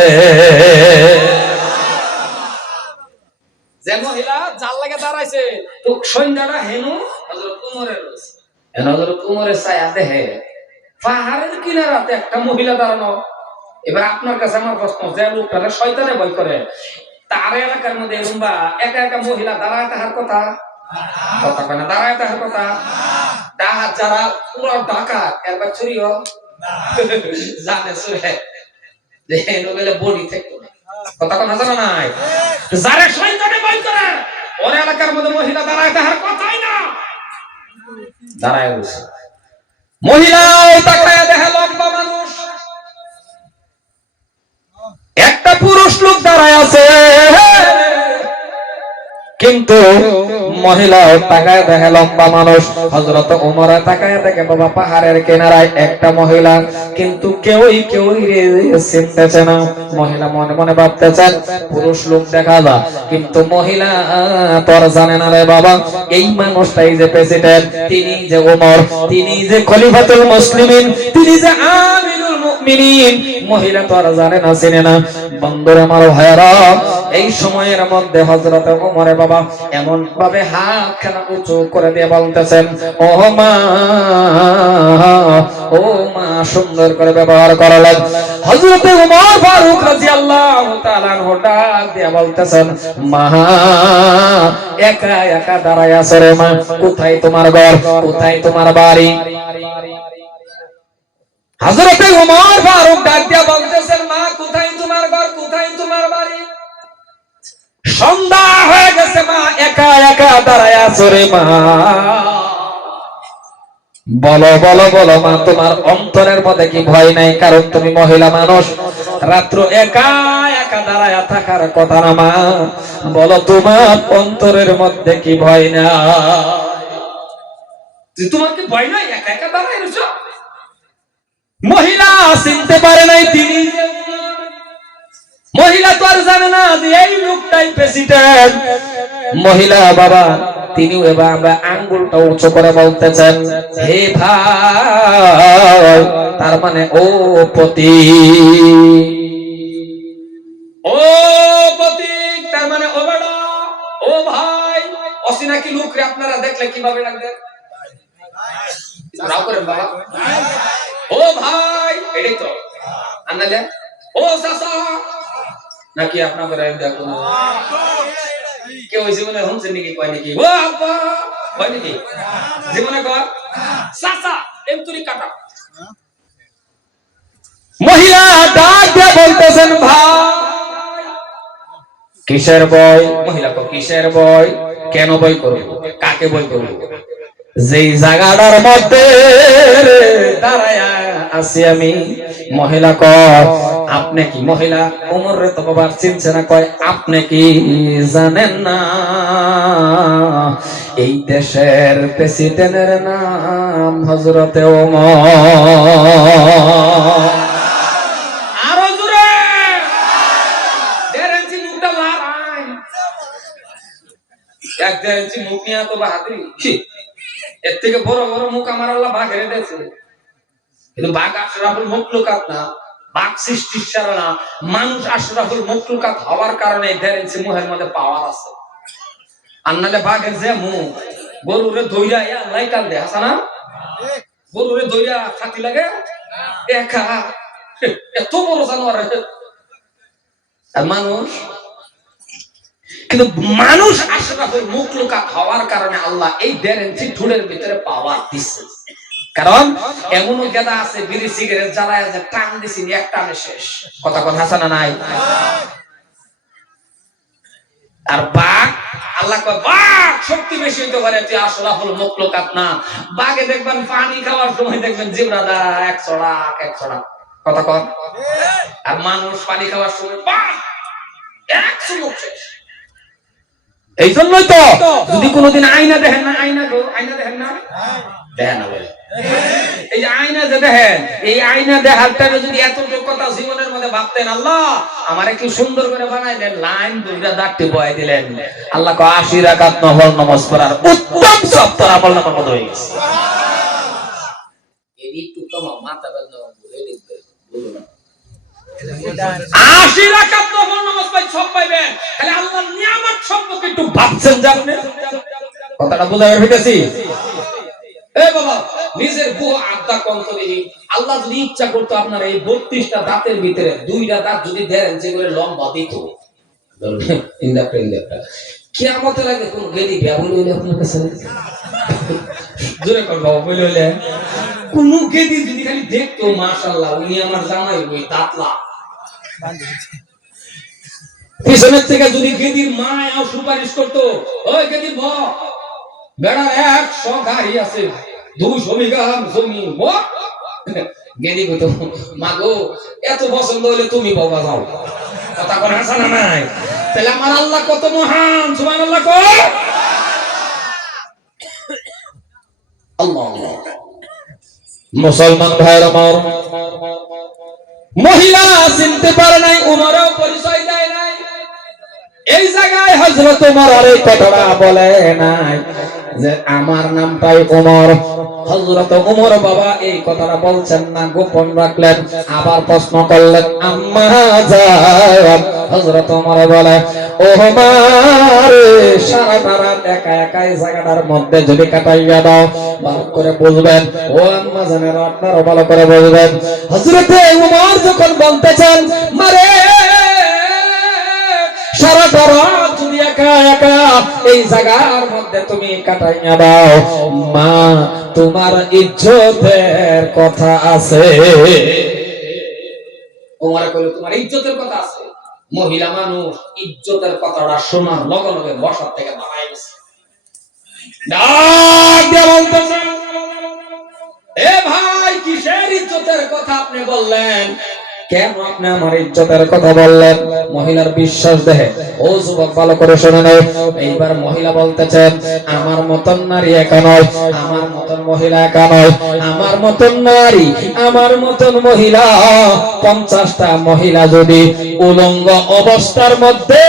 যে মহিলা জাল লাগে দাঁড়াইছে, তো সন্ধ্যাটা হেনু হযরত উমরের রয়েছে, হযরত উমরের ছায়া দেখে পাহাড়ের কিনারাতে একটা মহিলা দাঁড়ানো। এবার আপনার কাছে আমার প্রশ্ন, যে লোকটা শয়তানে ভয় করে, তার এলাকার মধ্যে এরকম একা একা মহিলা দাঁড়ায় তাহার কথা, কথা কেন দাঁড়ায় তাহার কথা, ডাহাত যারা পুরো ডাকাত একবার চুরিও জানে চুরে যে নোবেলে বডি থেকে কথা কোন জানা নাই, যারা শয়তানে ভয় করে ওর এলাকার মধ্যে মহিলা দাঁড়ায় তাহার কথাই না, দাঁড়ায় বসে মহিলাও তাকায় দেখে লম্বা মানুষ, একটা পুরুষ লোক দাঁড়ায় আছে, কিন্তু মহিলা তাকায় দেখে লম্বা মানুষ। হযরত ওমর তাকায় দেখে বাবা পাহাড়ের কিনারায় একটা মহিলা, কিন্তু কেউই চিনতেছে না। মহিলা মনে মনে ভাবতেছেন পুরুষ লোক দেখা যায়, কিন্তু মহিলা তোর জানে না রে বাবা, এই মানুষটাই যে প্রেসিডেন্ট, তিনি যে ওমর, তিনি যে খলিফাতুল মুসলিমিন, তিনি যে আমিরুল মুমিনিন। মহিলা তো আর জানে না, চিনে না। বন্ধুরা আমার ভাইরা, এই সময়ের মধ্যে হযরত ওমরে বাবা এমন ভাবে হাত খানা উঁচু করে দিয়ে বলতেছেন, ও মা, ও মা, সুন্দর করে ব্যবহার করলেন। হযরত ওমর ফারুক রাদিয়াল্লাহু তাআলা আনহু ডাক দিয়ে বলতেছেন, মা, একা একা দাঁড়ায় আছো রে মা, কোথায় তোমার ঘর, কোথায় তোমার বাড়ি? হযরত ওমর ফারুক ডাক দিয়ে বলতেছেন, মা, কোথায় তোমার ঘর, কোথায় তোমার বাড়ি? সন্ধ্যা হয়ে গেছে মা, একা একা দাঁড়ায় আছো রে মা, বলো বলো বলো মা, তোমার অন্তরের মধ্যে কি ভয় নাই? কারণ তুমি মহিলা মানুষ, রাত্র একা একা দাঁড়ায় থাকার কথা না মা, বলো তোমার অন্তরের মধ্যে কি ভয় না? তোমার কি ভয় নাই? একা একা দাঁড়ায় রয়েছো। মহিলা চিনতে পারে নাই তিনি, মহিলা তো আর জানে না যে এই লোকটাই প্রেসিডেন্ট। মহিলা বাবা তিনিও এবার আঙ্গুলটা উঁচু করে বলতেছেন, হে ভাই, তার মানে ও পতি, ও পতি, তার মানে ও বড়, ও ভাই। অচিনাকি লোকরে আপনারা দেখলে কিভাবে লাগবে? রাও করেন বাবা, ও ভাই, এটাই তো। আনালে ও চাচা, নাকি আপনাদের দেখো কেউ জীবনে শুনছে নাকি? কয় নাকি ও আব্বা, কয় নাকি জীবনে কয় চাচা এমতুরি কাটা। মহিলা ডাক দিয়ে বলতেছেন, ভাই কিসের বই? মহিলা কো কিসের বই? কেন বই করবো? কাকে বই করবো? যেই জায়গাটার মধ্যে দাঁড়ায় আছি আমি। মহিলা কয়, আপনি কি? মহিলা ওমর রে তো বাবা চিনছে না, কয় আপনি কি জানেন না এই দেশের প্রেসিডেন্টের নাম হযরতে ওমর? আরো জোরে দেরেঞ্চি মুখটা মারাই, এক দেরেঞ্চি মুখ নিয়ে তো বাহাদুরি। এর থেকে বড় বড় মুখ আমার আল্লাহ বাঘ এনে দিয়েছে, কিন্তু বাঘ আশরাফুল মখলুকাত না, বাঘ সৃষ্টির সারা না, মানুষ আশরাফুল মখলুকাত হওয়ার কারণে 1.5 ইঞ্চি মুখের মধ্যে পাওয়ার আছে। আর নাহলে বাঘের যে মুখ, গরুরে দইরা আল্লাহ কাল দে আছে না, গরুরে দইরা খাতি লাগে একা, এত বড় জানোয়ার। আর মানুষ, কিন্তু মানুষ আশরাফুল মখলুকাত হওয়ার কারণে আল্লাহ এই 1.5 ইঞ্চি ঠুলের ভিতরে পাওয়ার দিচ্ছে। কারণ এমনও গেদা আছে বিড়ি সিগারেট জ্বালায় যে টান দিছি এক টানে শেষ। কথা কথা আছে না নাই? আর বাঘ, আল্লাহ কয় বাঘ শক্তি বেশি হইতে পারে, তুই আশরাফুল মখলুকাত না। বাঘে দেখবেন পানি খাওয়ার সময় দেখবেন জিবরা দা এক ছড়া এক ছড়া। কথা কর। আর মানুষ পানি খাওয়ার সময় বাঘ এক চুমুক শেষ। এই জন্যই তো যদি কোনোদিন আয়না দেখেন না, আয়না দেখেন না, দেখেন না বলে এই আয়না যে দেখেন, এই আয়না দেখার টাইমে যদি এতটুকু কথা জীবনের মধ্যে ভাবতেন, আল্লাহ আমার একটু সুন্দর করে বানাই দেন, লাইন দুইটা দাঁড়টি বয়ে দিলেন, আল্লাহ কয় 80 রাকাত নফল নামাজ পড়ার উত্তম সব তোর আমল নামার মধ্যে হয়ে গেছে। এই একটু কম মাথা বেদনা বলে দিতে বলো না, 80 রাকাত নফল নামাজ পাই সব পাইবেন, তাহলে আল্লাহর নিয়ামত সম্পর্কে একটু ভাবছেন জানেন? কথাটা বুঝাই পেতেছি? এই বাবা নিজের বুয়া আড্ডা কন্তরি, আল্লাহ যদি ইচ্ছা করতো আপনার এই 32টা দাঁতের ভিতরে 2টা দাঁত যদি 1.5 ইঞ্চি করে লম্বা দিত, কিয়ামতের আগে কোন গেদি বিয়া বলে হইলে আপনার কাছে জোরে কর বাবা বলে হইলে কোন গেদি যদি খালি দেখতো, মাশাআল্লাহ উনি আমার জামাই ওই দাঁতলা, পিছনের থেকে যদি গেদির মায়া সুপারিশ করতো, ওই গেদির ভ বেড়ার 100 গাড়ি আছে, 200 বিঘা জমি, গেদি কইতো মাগো এত পছন্দ হইলে তুমি বাবা যাও, কথা বলে হাসা না নাই? তাহলে আমার আল্লাহ কত মহান, সুবহানাল্লাহ কো। আল্লাহ মুসলমান ভাইরা আমার, মহিলা চিনতে পারে নাই, উমরও পরিচয় দেয় নাই। এই জায়গায় হযরত ওমর আর এই কথাটা বলে নাই যে আমার নামটাই ওমর। হযরত ওমর বাবা এই কথাটা বলছেন না, গোপন রাখলেন। আবার প্রশ্ন করলেন আম্মা জান। হযরত ওমর বলে ও ওমর, সারা রাত একা একা এই জায়গাটার মধ্যে যদি কাটাইয়া দাও, ভালো করে বুঝবেন। ও আম্মা জানেন, আপনারা ভালো করে বুঝবেন। হযরত ওমর যখন বলতেছেন মারে সারা রাত তুমি একা একা এই জায়গার মধ্যে তুমি কাটাইয়া দাও, মা তোমার ইজ্জতের কথা আছে। ওমর কইল তোমার ইজ্জতের কথা আছে? মহিলা মানুষ ইজ্জতের কথাটা শোনার লগে লগে বসার থেকে দাঁড়ায় গেছে। ডাক দিয়ে বলতেছে এ ভাই, কিসের ইজ্জতের কথা আপনি বললেন? কেন আপনি আমার ইজ্জতের কথা বললেন? মহিলার বিশ্বাস দেখে। ও যুবক ভালো করে শুনে নেই। এইবার মহিলা বলতেছেন আমার মতন নারী একা নয়, আমার মতন মহিলা একা নয়, আমার মতন নারী, আমার মতন মহিলা 50টা মহিলা যদি উলঙ্গ অবস্থার মধ্যে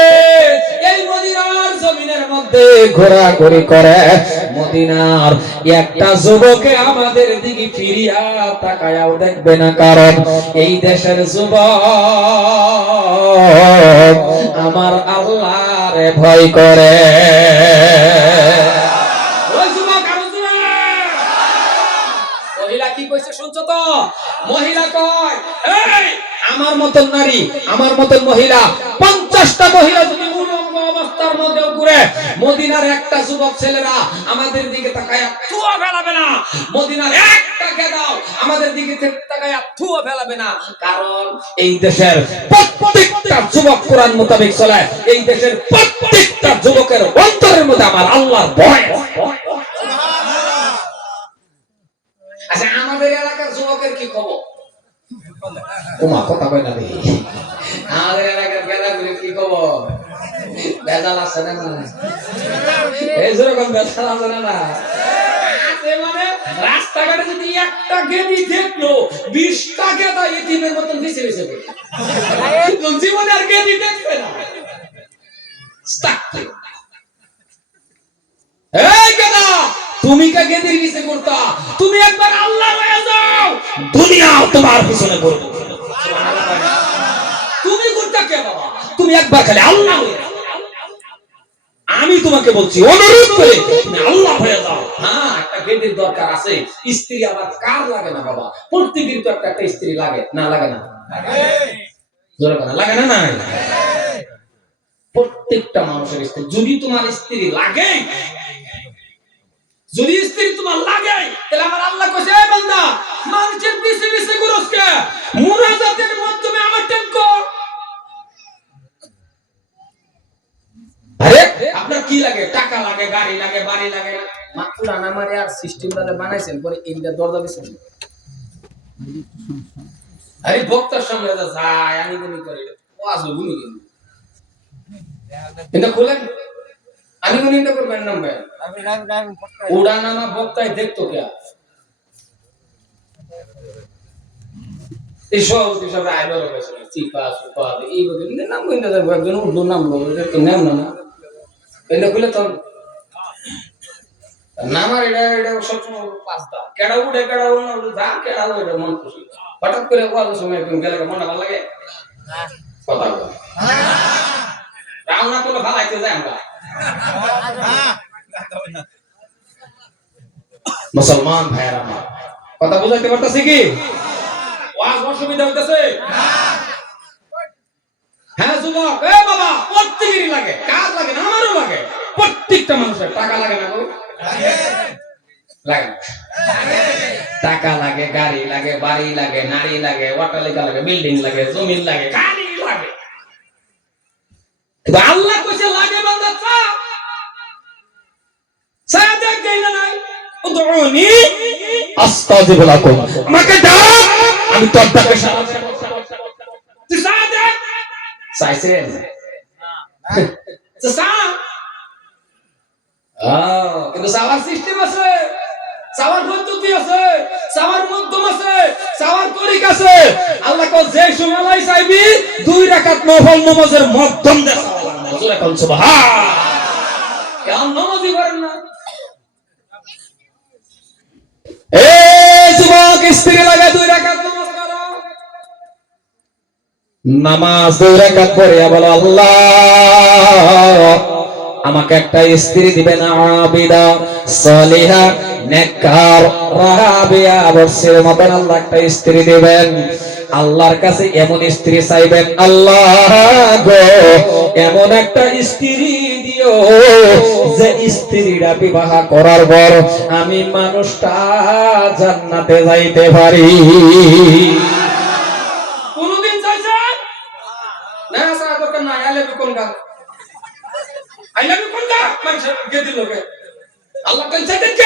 এই মদিনার জমিনের মধ্যে ঘোরাঘুরি করে, মদিনার একটা যুবকে আমাদের দিকে ফিরিয়া তাকায়াও দেখবে না, কারণ এই দেশের যুবক আমার আল্লাহরে ভয় করে। ওই যুবক, আরো জোরে। মহিলা কি কইছে শুনছো তো? মহিলা কয় এই আমার মতন নারী, আমার মতন মহিলা 50টা মহিলা যদি উলঙ্গ অবস্থার মধ্যে ঘুরে, মদিনার একটা যুবক ছেলেরা আমাদের দিকে তাকায়া থুয়া ফেলাবে না, মদিনার একটা গেদাও আমাদের দিকে তাকায়া থুয়া ফেলাবে না, কারণ এই দেশের প্রত্যেকটা যুবক কোরআন মোতাবেক চলে। এই দেশের প্রত্যেকটা যুবকের অন্তরের মধ্যে আমার আল্লাহর ভয়। আচ্ছা, আমাদের এলাকার যুবকের কি খবর? ওমা কথা কয় না দেখি। আমাদের এলাকার গেদাগুলির কি খবর? বেজাল আছে না? এই যেরকম বেজাল আছে না? আছে মানে রাস্তাঘাটে যদি একটা গেদি দেখলো 20টা গেদা ইতিমের মতন ভিসে ভিসে পড়ে, জীবনে আর গেদি দেখবে না। এই গেদা, তুমি কে গেদির পিছে করতা? তুমি একবার আল্লাহ হয়ে যাও, দুনিয়া তোমার পিছনে করবে। তুমি করতা কে বাবা? তুমি একবার খালি আল্লাহ হয়ে যাও। আমি তোমাকে বলছি অনুরোধ করে তুমি আল্লাহ হয়ে যাও। হ্যাঁ, একটা গেদির দরকার আছে। স্ত্রী আবার কার লাগে না বাবা? প্রত্যেকের তো একটা একটা স্ত্রী লাগে না, লাগে না? জোরে বলেন, লাগে না? না, প্রত্যেকটা মানুষের স্ত্রী। যদি তোমার স্ত্রী লাগে, যদি স্ত্রী তোমার লাগে, তাহলে আমার আল্লাহ কইছে এই বান্দা, মানুষের পিছে পিছে ঘুরোস কে? মুনাজাতের মাধ্যমে আমার টেন কর। আরে আপনার কি লাগে? টাকা লাগে, গাড়ি লাগে, বাড়ি লাগে, মাত্র আনামারে আর সিস্টেমটা বানাইছেন পরে এইটা দরজা দিছেন। আরে বক্তার সামনে যা যায় আমি গুনি করে ওয়াজ গুনি গেল এটা খুলেন, আমি গুনি এটা করবেন না ভাই। উড়ানা না বক্তাই দেখতো কে? এইসব আইডল হয়েছে চিপা সুপা এই বলে নাম কইতে যাবো, একজন উর্দু নাম লো তো নাম না এটা খুলে তো নামার এটা সবসময় পাঁচটা কেডা উঠে কেডা উঠে যা কেডা উঠে মন খুশি। হঠাৎ করে ওয়াজ সময় একদম গেলে মনটা ভালো লাগে কথা বলে রাউনা কোনো ভালাইতে যায় আমরা। মুসলমান ভাইয়েরা আমার কথা বুঝাইতে পারতেছি কি? ওয়াজ অসুবিধা হইতেছে? হ্যাঁ যুবক, এ বাবা, প্রত্যেকেরই লাগে। কার লাগে না? আমারও লাগে। প্রত্যেকটা মানুষের টাকা লাগে না? লাগে। টাকা লাগে, গাড়ি লাগে, বাড়ি লাগে, নারী লাগে, অট্টালিকা লাগে, বিল্ডিং লাগে, জমিন লাগে, গাড়ি লাগে। কিন্তু আল্লাহ কইছে লাগে বান্দা চা সাদেক দেনা নাই। উদউনি আস্তাজিব লাকুম, আমাকে দাও আমি তোর ডাকে সাড়া দেব। তুই সাদেক চাইছেন? কিন্তু চাওয়ার সিস্টেম আছে, চাওয়ার পদ্ধতি আছে, চাওয়ার মাধ্যম আছে, চাওয়ার তরিকা আছে। আল্লাহ কো যে সময় চাইবি 2 রাকাত নফল নামাজের মাধ্যম দিয়ে চাওয়া লাগবে। জোরে কোন সুবহান। কেন নামাজই করেন না? এই যুবক স্ত্রী লাগা 2 রাকাত নামাজ করো। নামাজ 2 রাকাত পড়ে বলো আল্লাহ আমাকে একটা স্ত্রী দিবেন আবিদা সালিহা নেককার রাবিয়া বর্ষের মতন আল্লাহ একটা স্ত্রী দিবেন। আল্লাহর কাছে এমন স্ত্রী চাইবেন, আল্লাহ গো এমন একটা স্ত্রী দিও যে স্ত্রীরা বিবাহ করার পর আমি মানুষটা জান্নাতে যাইতে পারি। কোনদিন চাইছেন না? সারা দরকার নাই। আলে কোন গা আইলা কোন গা মানুষ কে দিল কে? আল্লাহ কই চাইতেন কি?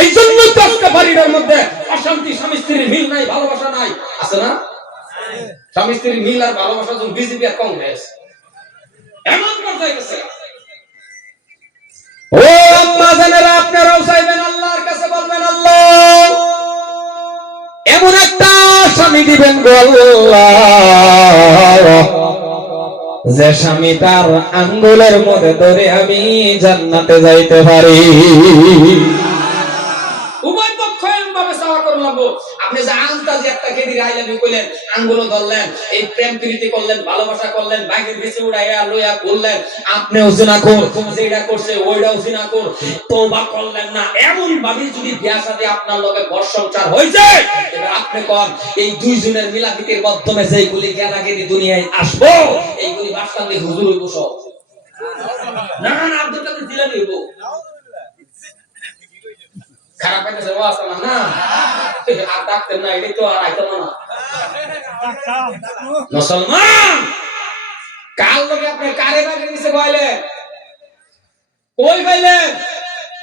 এই জন্য তো আজকে বাড়ির মধ্যে অশান্তি, স্বামী স্ত্রীর মিল নাই, ভালোবাসা নাই, আছে না? স্বামী স্ত্রীর মিল আর ভালোবাসা যখন বিজেপি আর কংগ্রেস এমন পর্যায়ে গেছে। ও আম্মা জানেরা আপনারাও চাইবেন আল্লাহর কাছে, বলবেন আল্লাহ এমন একটা স্বামী দিবেন গো আল্লাহ যে স্বামী তার আঙ্গুলের মধ্যে ধরে আমি জান্নাতে যাইতে পারি। উভয় পক্ষ এমনভাবে চাওয়া করলাম। আপনি যে আন্তাজি একটা কেদি আই লাভ ইউ কইলেন, আঙ্গুলও ধরলেন, এই প্রেম প্রীতি করলেন, ভালোবাসা করলেন, বাইকের পিছে উড়াইয়া লইয়া করলেন, আপনিও জিনা কর, যেটা করছে ওইটাও জিনা কর, তওবা করলেন না। এমন ভাবে যদি বিয়া শাদী আপনার লগে ঘর সংসার হইছে, এবার আপনি কোন এই দুইজনের মিলাপিতের মাধ্যমে যেইগুলি জ্ঞানাগিরি দুনিয়ায় আসবো, এইগুলি বাসকান্দি হুজুর হইব সব। না না না, আব্দুল কাদের জিলানী হইব। খারাপ একটা সেবা আছে না, আর ডাক্তার না, এটাই তো আর আইতো না। মুসলমান কাল লোকে আপনি কারে বাগের নিচে বইলেন, কই বইলেন?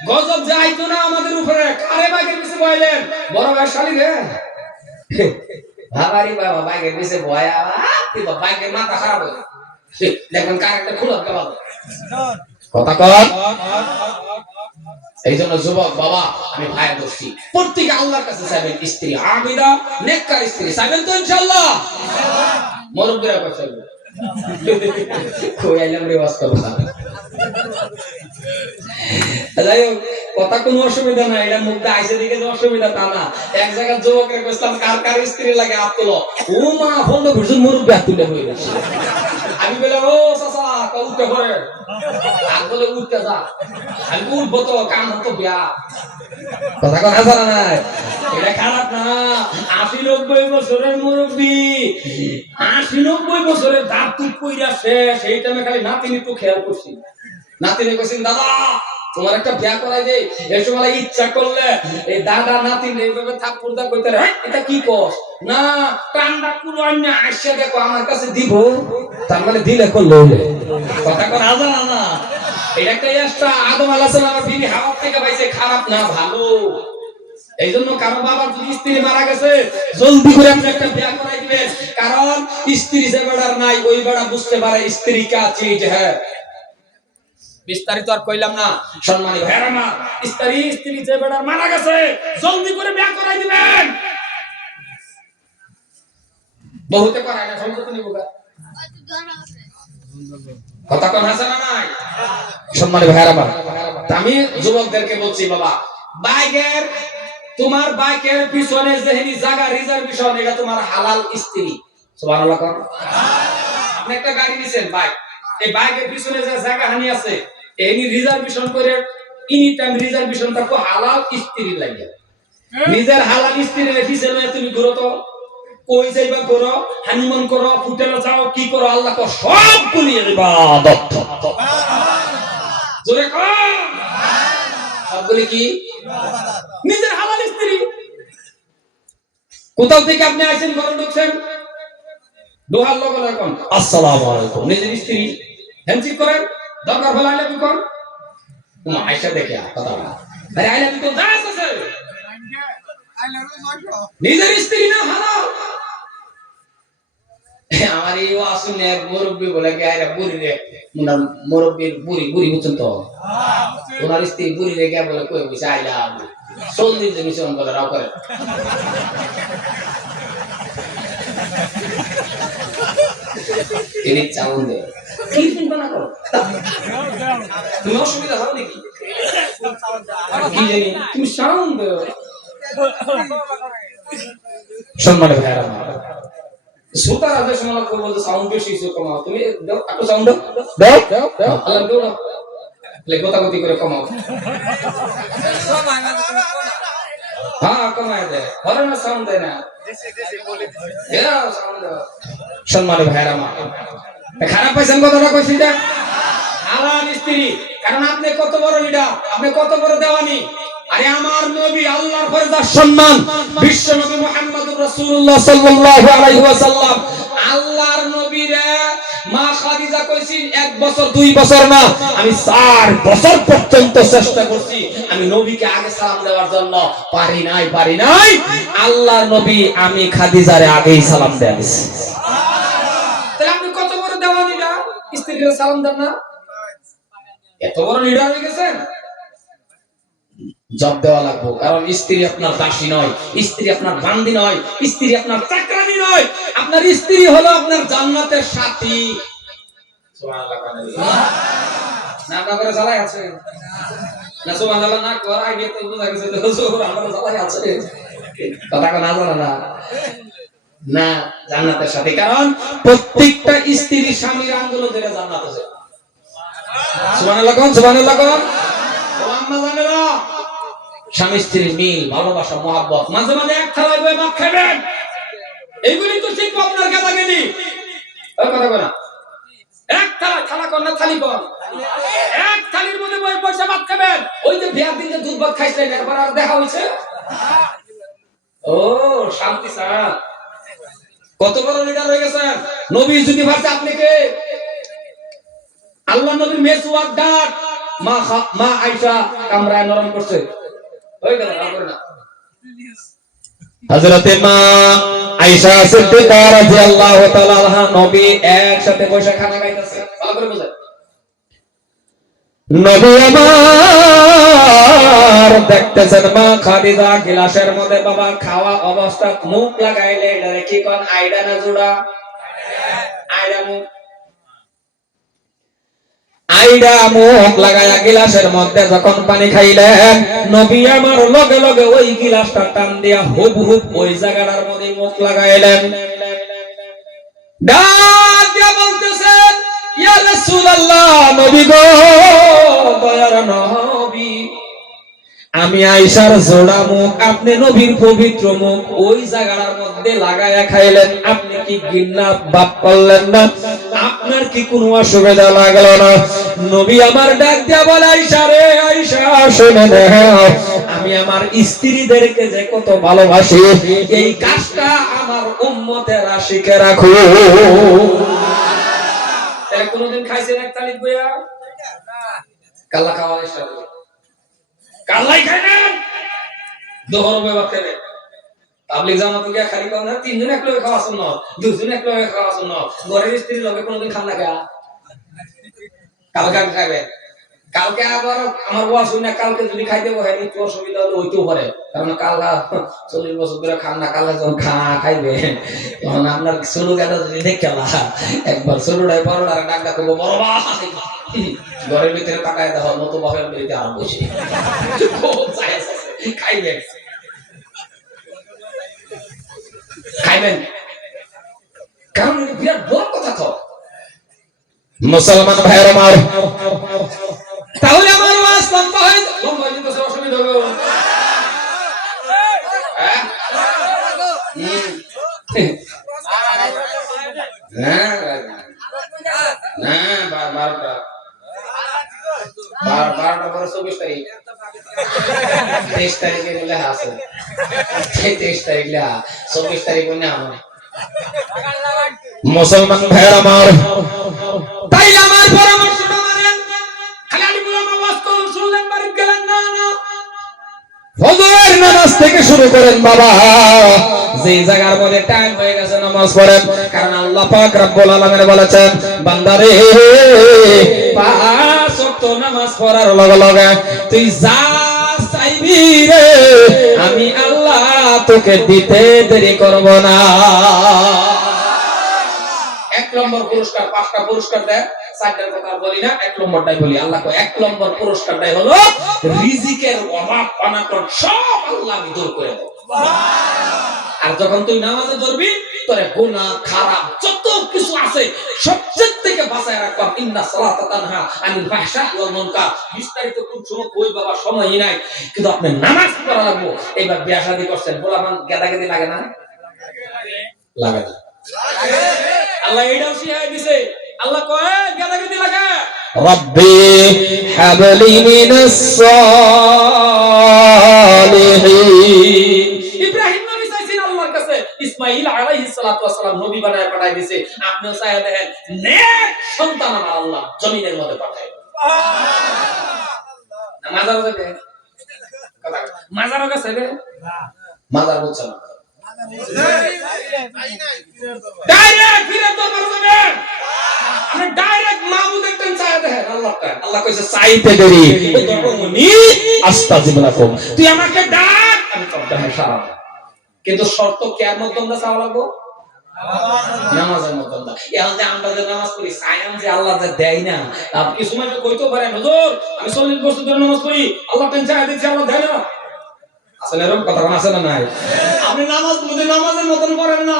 গজব যে আইতো না আমাদের উপরে, কারে বাগের নিচে বইলেন? বড় ভাই শালি রে বাবারি বাবা বাগের নিচে বয়া তুই বাগের মাথা খারাপ হয়ে দেখুন কারেন্টটা খুলে গেল। কথা কর। এই জন্য যুবক বাবা আমি ভাইয়ের দোষী, প্রত্যেকে আল্লাহর কাছে চাইবেন স্ত্রী আবিদা নেককার স্ত্রী চাইবেন তো ইনশাআল্লাহ। মুরব্বিরা কই চাইবেন? কই আইলাম রে ওয়াজ করব। যাই হোক, কথা কোনো অসুবিধা নাই, এটা মুখটা আইসে দিকে যে অসুবিধা তা না। এক জায়গায় যুবকের কইলাম কার কার স্ত্রী লাগে হাত তোলো, ও মা ফোন তো ভীষণ মুরব্বি হাত তুলে হয়ে গেছে। আমি বললাম ও চাচা উঠতে পারে, আর বলে উঠতে যা, আমি উঠবো তো, কাম হতো বিয়া। কথা কথা জানা নাই, এটা খারাপ না। ৮০-৯০ বছরের মুরব্বি, ৮০-৯০ বছরের দাঁত টুক কইরা শেষ, সেই টাইমে খালি নাতিনি একটু খেয়াল করছি। নাতিনি কইছেন দাদা তোমার একটা বিয়া করাই দে। এই সময় ইচ্ছা করলে এই দাদা নাতিন এইভাবে থাপ্পড় দা কইতে রে, এটা কি কস না কান্ডা কুলো আইনা আইসা দেখো আমার কাছে দিব, তার মানে দিলে কো লইলে। কথা কোন আজানা না, এটা একটা এক্সট্রা। আদম আলাইহিস সালামের বিবি হাওয়া থেকে পাইছে, খারাপ না ভালো। এই জন্য কারো বাবার যদি স্ত্রী মারা গেছে জলদি করে আপনি একটা বিয়া করাই দিবেন, কারণ স্ত্রী যে বেড়ার নাই ওই বেড়া বুঝতে পারে স্ত্রী কা চিজ হ্যাঁ। বিস্তারিত আর কইলাম না, সম্মানিত ভাইরা আমার, স্ত্রী যে বেড়ার মারা গেছে জলদি করে বিয়া করাই দিবেন। বহুতে করায় না, সম্পত্তি নিব গা। কথা কোন আছে না নাই? সম্মানিত ভাইরা আমার, আমি যুবকদেরকে বলছি বাবা, বাইকের তোমার বাইকের পিছনে যেহেনি জায়গা রিজার্ভেশন, এটা তোমার হালাল স্ত্রী। সুবহানাল্লাহ কোন। আপনি একটা গাড়ি নিছেন বাইক, এই বাইকের পিছনে যে জায়গা হানি আছে এনি রিজার্ভেশন করে এনি টাইম রিজার্ভেশন থাকো হালাল স্ত্রী লাগে। নিজের হালাল স্ত্রী রেখেছে না, তুমি ঘুরো তো কই যাইবা করো, হানিমুন করো, হোটেলে যাও, কি করো, আল্লাহ কো সব গুলিয়ে ইবাদত। জোরে কর সবগুলি কি নিজের হালাল স্ত্রী। কোথাও থেকে আপনি আইছেন, ঘরে ঢুকছেন, দোহার লগন এখন আসসালামু আলাইকুম, নিজের স্ত্রী হ্যান্ডশেক করেন, দরকার হলে আইলা বিকন তোমার আয়সা দেখে কথা বলা, আরে আইলা বিকন দাস আছে নিজের স্ত্রী না হালাল। আমার এই আসুন এক মুরব্বী বলে গিয়ে বুড়ি রে মুরব্বীর বুড়ি বুড়ি বুঝছেন তো ওনার স্ত্রী বুড়ি রে গিয়ে বলে কই বসে আইলাম 40 দিন মিশন করে রাও করে তিনি চাউন দে কি চিন্তা না করো তুমি অসুবিধা হয় নাকি কি জানি তুমি সাউন্ড দাও সম্মানিত ভাইরা সুতার আদেশ মানা করবো যে সাউন্ড বেশি কমাও তুমি দাও একটু সাউন্ড দাও দাও আল্লাহ দাও না লেগোতাগতি করে কমাও হ্যাঁ কমায় দে বলে না সাউন্ড দেয় না এরাও সাউন্ড দাও সম্মানিত ভাইরা খারাপ পাইছেন কথাটা কইছি যে আলাল স্ত্রী কারণ আপনি কত বড় লিডার আপনি কত বড় দেওয়ানি আরে আমার নবী আল্লাহর ফরজা সম্মান বিশ্ব নবী মুহাম্মদুর রাসূলুল্লাহ সাল্লাল্লাহু আলাইহি ওয়াসাল্লাম আল্লাহর নবীরে মা খাদিজা কইছি 1 বছর 2 বছর না আমি 4 বছর পর্যন্ত চেষ্টা করছি আমি নবীকে আগে সালাম দেওয়ার জন্য পারি নাই আল্লাহর নবী আমি খাদিজারে আগেই সালাম দেয়া দিছি তাহলে আপনি কত বড় দেওয়ানিরা স্ত্রীকে সালাম দেন না এত বড় লিডার হয়ে গেছেন জব দেওয়া লাগবে কারণ স্ত্রী আপনার দাসী নয় স্ত্রী আপনার বান্দি নয় স্ত্রী আপনার চাকরানি নয় আপনার স্ত্রী হলো আপনার জান্নাতের সাথী সুবহানাল্লাহ না না করে জ্বালাই আছে না সুবহানাল্লাহ না কর আইডিয়া তো বুঝা গেছে হুজুর আমার জ্বালাই আছে কথা না জানা না না জান্নাতের সাথী কারণ প্রত্যেকটা স্ত্রী স্বামীর আঙ্গুল ধরে জান্নাতে যায় সুবহানাল্লাহ কোন ও আম্মা জানেরা স্বামী স্ত্রীর মিল ভালোবাসা মহব্বত মাঝে মাঝে এক থালায় বসে ভাত খাবেন এইগুলি তো শিখবো আপনার গাদাগিরি ওই কথা বলা এক থালা কোন না থালি কোন এক থালির মধ্যে বসে ভাত খাবেন ওই যে বিয়ার দিন যে দুধ ভাত খাইছেন একবার আর দেখা হইছে ও শান্তি স্যার কত বড় লিডার হয়ে গেছেন নবী যদি ভাবছে আপনি কে আল্লাহ নবীর মেসওয়াক ডাক মা আয়েশা কামরায় নরম করছে ওই কথা না করে না হযরতে মা আয়েশা সিদ্দিকা রাদিয়াল্লাহু তাআলা আনহা নবী একসাথে বসে খানা খাইতেছে ভালো করে বুঝেন নবী আমার দেখতেছেন মা খাদিজা গ্লাসের মধ্যে বাবা খাওয়া অবস্থা মুখ লাগাইলে এটারে কি কোন আইডা না জোড়া আইডা মুখ আইডা মুখ লাগায়া গিলাসের মধ্যে যখন পানি খাইলেন নবী আমার লগে লগে ওই গিলাসটা টান দিয়া হুবহুব ওই জায়গাটার মধ্যে মুখ লাগাইলেন ডাক দিয়া বলতেছেন ইয়া রাসূলুল্লাহ নবী গো দয়ার নবী আমি আয়েশার জোড়া মুখ আপনি নবীর পবিত্র মুখ ওই জায়গাটার মধ্যে লাগায়া খাইলেন আপনি কি ঘৃণা ভাব করলেন না আপনার কি কোনো অসুবিধা লাগলো না নবী আমার ডাক দিয়া বলে আয়েশা রে আয়েশা শুনে নাও আমি আমার স্ত্রীদেরকে যে কত ভালোবাসি এই কাজটা আমার উম্মতেরা শিখে রাখো তাহলে কোনদিন খাইছেন এক তালিক বইয়া কাল্লা খাওয়া স্টার্ট কাল্লাই খাইলেন দোহর ব্যবহার করে পাবলিক জামাত গিয়া খালি কোন না তিনজন এক লগে খাওয়া শুনো দুজন এক লগে খাওয়া শুনো ঘরের স্ত্রী লগে কোনদিন খান না গা কালকে খাবে কালকে আবার আমার ওয়াজ শুনে কালকে যদি খাইতে বসে একটু অসুবিধা হলে হইতেও পারে কারণ কালকা 40 বছর ধরে খান না কালকে যখন খাইবে তখন আপনার ছোট গাটা যদি দেখে না একবার ছোটটাই বড়টার ডাকটা করবো বড় ভাই ঘরের ভিতরে তাকায় দেখো মতো বাপের বাড়িতে আরো বসে খাইবেন খাইবেন কারণ বিরাট বড় কথা তো মুসলমান ভাইয়ের আমার তাহলে আমার ওয়াজ লম্বা হয়ে কিন্তু অসুবিধা হবে বারোটা 24 তারিখ 23 তারিখে লেখা আছে 23 তারিখ লেখা 24 তারিখ না মুসলমান ভাইয়ের আমার তাই আমার পরামর্শটা মানেন খালি আলিমুল ওয়াজ করুন শুনলেন বাড়ি গেলেন না ফজরের নামাজ থেকে শুরু করেন বাবা যে জায়গার মধ্যে টাইম হয়ে গেছে নামাজ পড়েন, কারণ আল্লাহ পাক রব্বুল আলামিন বলেছেন বান্দারে 5 ওয়াক্ত নামাজ পড়ার লগে লগে তুই যা চাইবি রে আমি আল্লাহ তোকে দিতে দেরি করব না। 1 নম্বর পুরস্কার, 5টা পুরস্কার দেয়, 4টার কথা বলি না, 1 নম্বরটাই বলি। আল্লাহ কয় 1 নম্বর পুরস্কারটাই হলো রিজিকের অভাব অনাটন সব আল্লাহ দূর করে দেব। আর যখন তুই নামাজে ধরবি তোরে গুনাহ খারাপ যত কিছু আছে সবচেয়ে থেকে বাঁচায় রাখবা। ইন্না সালাতা তানহা আনিল ফাহশাই ওয়াল মুনকার। বিস্তারিত কোন সময় কই বাবা, সময়ই নাই, কিন্তু আপনি নামাজ পড়া লাগবে। এবার বিয়া শাদী করছেন, বলামান গেদাগেদি লাগে না? লাগে না? আল্লাহ এটাও শিখাই দিছে। আল্লাহ কয় গেদাগেদি লাগে, রব্বি হাবলি মিনাস সালিহিন। ইব্রাহিম নবী চাইছেন আল্লাহর কাছে, ইসমাঈল আলাইহিস সালাতু ওয়াস সালাম নবী বানায় পাঠাই দিয়েছে। আপনিও চাইয়া দেখেন নেক সন্তান আমার আল্লাহ জমিনের মধ্যে পাঠায়। না মাজারও যাবে, মাজারও গেছে রে, মাজার বলছে না, ডাইরেক্ট ফিরে তো করবে। আপনি ডাইরেক্ট মাহবুদের টান চাইয়া দেখেন আল্লাহটা। আল্লাহ কইছে চাইতে দেরি উদউনি আস্তাজিব লাকুম, তুই আমাকে ডাক আমি তোর ডাকে সাড়া দেব। কিন্তু শর্ত কেয়ার মধ্যে আমরা চাওয়া লাগবো নামাজের মধ্যে। এখন যে আমরা যে নামাজ পড়ি সায়াম যে আল্লাহ যে দেয় না, আপনি কিছু মানুষ কইতে পারেন হুজুর আমি 40 বছর ধরে নামাজ পড়ি আল্লাহ টান চাইয়া দিচ্ছে আল্লাহ দেয় না। আসলে এরকম কথা আছে না নাই? আপনি নামাজ পড়তে নামাজের মতন করেন না,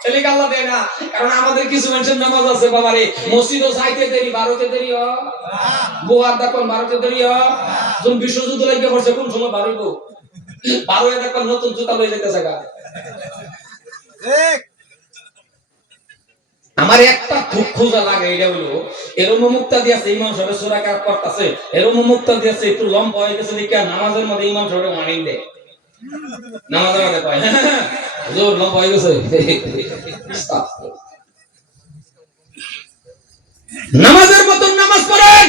তাহলে কি আল্লাহ দেয় না? কারণ আমাদের কিছু মানুষের নামাজ আছে বাবারে, মসজিদও যাইতে দেরি, বারোতে দেরি হ, বোয়ার দেখুন বারোতে দেরি হ, যখন বিশ্বযুদ্ধ লাগিয়ে পড়ছে কোন সময় বারোইব, বারোয় দেখুন নতুন জুতা লয়ে যেতেছে গা। আমার একটা খুব খোঁজা লাগে, এটা হলো এরম মুক্তা দিয়েছে ইমাম সাহেব সূরা কারাত পড়তাছে, এরম মুক্তা দিয়েছে একটু লম্বা হয়ে গেছে দেখে নামাজের মধ্যে ইমাম সাহেব ওয়ার্নিং দেয়, নামাজের মধ্যে কয় হুজুর লম্বা হয়ে গেছে। নামাজের মতন নামাজ পড়েন,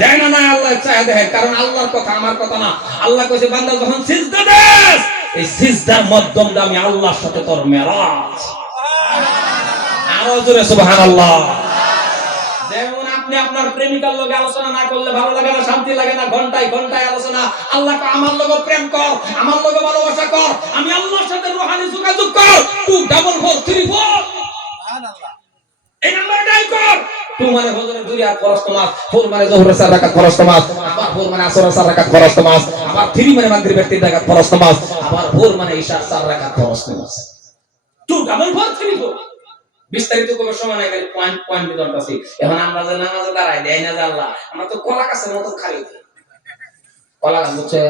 দেয় না আল্লাহ চায় দেখেন, কারণ আল্লাহর কথা আমার কথা না। আল্লাহ কইছে বান্দা যখন সিজদা দেস এই সিজদার মাধ্যমে আমি আল্লাহর সাথে তোর মেরাজ। আরো জোরে সুবহানাল্লাহ। যেমন আপনি আপনার প্রেমিকার লগে আলোচনা না করলে ভালো লাগে না, শান্তি লাগে না, ঘন্টায় ঘন্টায় আলোচনা। আল্লাহকে আমার লগে প্রেম কর, আমার লগে ভালোবাসা কর, আমি আল্লাহর সাথে রূহানি যোগাযোগ কর। 24434 সুবহানাল্লাহ, এই নাম্বারটাই কর। 2 মানে ফজরের 2 রাকাত ফরজ নামাজ, 4 মানে যোহরের 4 রাকাত ফরজ নামাজ, আবার 4 মানে আসরের 4 রাকাত ফরজ নামাজ, আবার 3 মানে মাগরিবের 3 রাকাত ফরজ নামাজ, আবার 4 মানে ইশার 4 রাকাত ফরজ নামাজ। 24434 বিস্তারিত করে সময় নাই, খালি পয়েন্ট ধরতাছি। এখন আমরা যে নামাজে দাঁড়াই দেয় না যে আল্লাহ, আমরা তো কলা গাছের মতো খালি কলা গাছ, বুঝছে?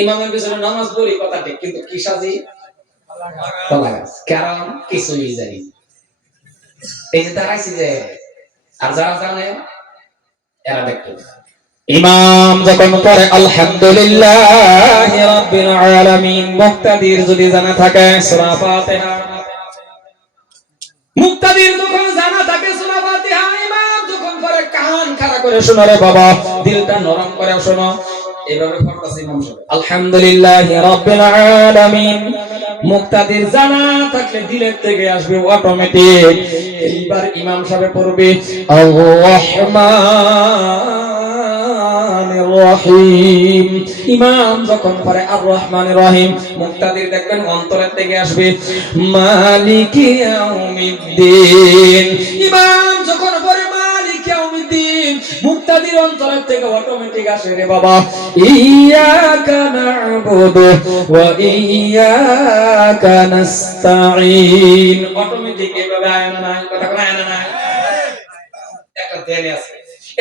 ইমামের পিছনে নামাজ পড়ি কথা ঠিক, কিন্তু কি সাজি কলা গাছ, কারণ কিছুই জানি। এই যে দাঁড়াইছি যে, আর যারা জানে এরা দেখতে। ইমাম যখন পড়ে আলহামদুলিল্লাহি রাব্বিল আলামিন, মুক্তাদির যদি জানা থাকে সূরা ফাতিহা, মুক্তাদির যখন জানা থাকে সূরা ফাতিহা, ইমাম যখন পড়ে কান খাড়া করে শোনো রে বাবা, দিলটা নরম করে শোনো। এইভাবে পড়তাছে ইমাম সাহেব আলহামদুলিল্লাহি রাব্বিল আলামিন। মুক্তাদির জানা থাকলে দিলের থেকে আসবে অটোমেটিক। এইবার ইমাম সাহেব পড়বে আর রহমানির রহিম। ইমাম যখন পড়ে আর রহমানির রহিম, মুক্তাদির দেখবেন অন্তরের থেকে আসবে মালিকি ইয়াউমিদ্দিন। ইমাম যখন পড়ে মালিকি ইয়াউমিদ্দিন, মুক্তাদির অন্তরের থেকে অটোমেটিক আসে রে বাবা ইয়াকা না'বুদু ওয়া ইয়াকা নাস্তাঈন। অটোমেটিক এভাবে আয়না না, কথা কোন আয়না না, একটা ধ্যানে আছে।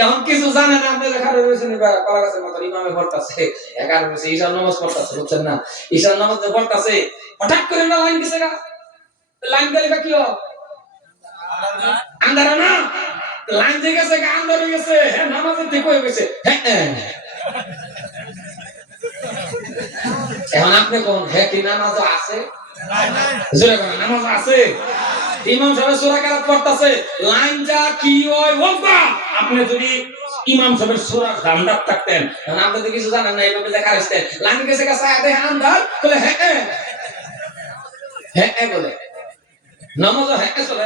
এখন কিছু জানে না, আপনি দেখা রয়েছেন কলা গাছের মতো ইমামে পড়তাছে, একার রয়েছে ঈশার নামাজ পড়তাছে, বুঝছেন না? ঈশার নামাজ পড়তাছে, হঠাৎ করে না লাইন গেছে গা, লাইন গেলে কি হয়? আন্ধারা না, লাইন যে গেছে গা, আন্ধার হয়ে গেছে, হ্যাঁ নামাজের ঠিক হয়ে গেছে। এখন আপনি কোন হ্যাঁ কি নামাজ আছে? নামাজ আছে। ইমাম সাহেব সূরা কারাত পড়তাছে, লাইন যা কি হয় বলবা। আপনি যদি ইমাম সাহেবের সূরা জান্নাত থাকতেন, তাহলে আপনি তো কিছু জানেন না, এইভাবে দেখা আসতেন, লাইন গেছে গা সায়া দেখে আন্ধার, বলে হ্যাঁ হ্যাঁ বলে নামাজ হ্যাঁ চলে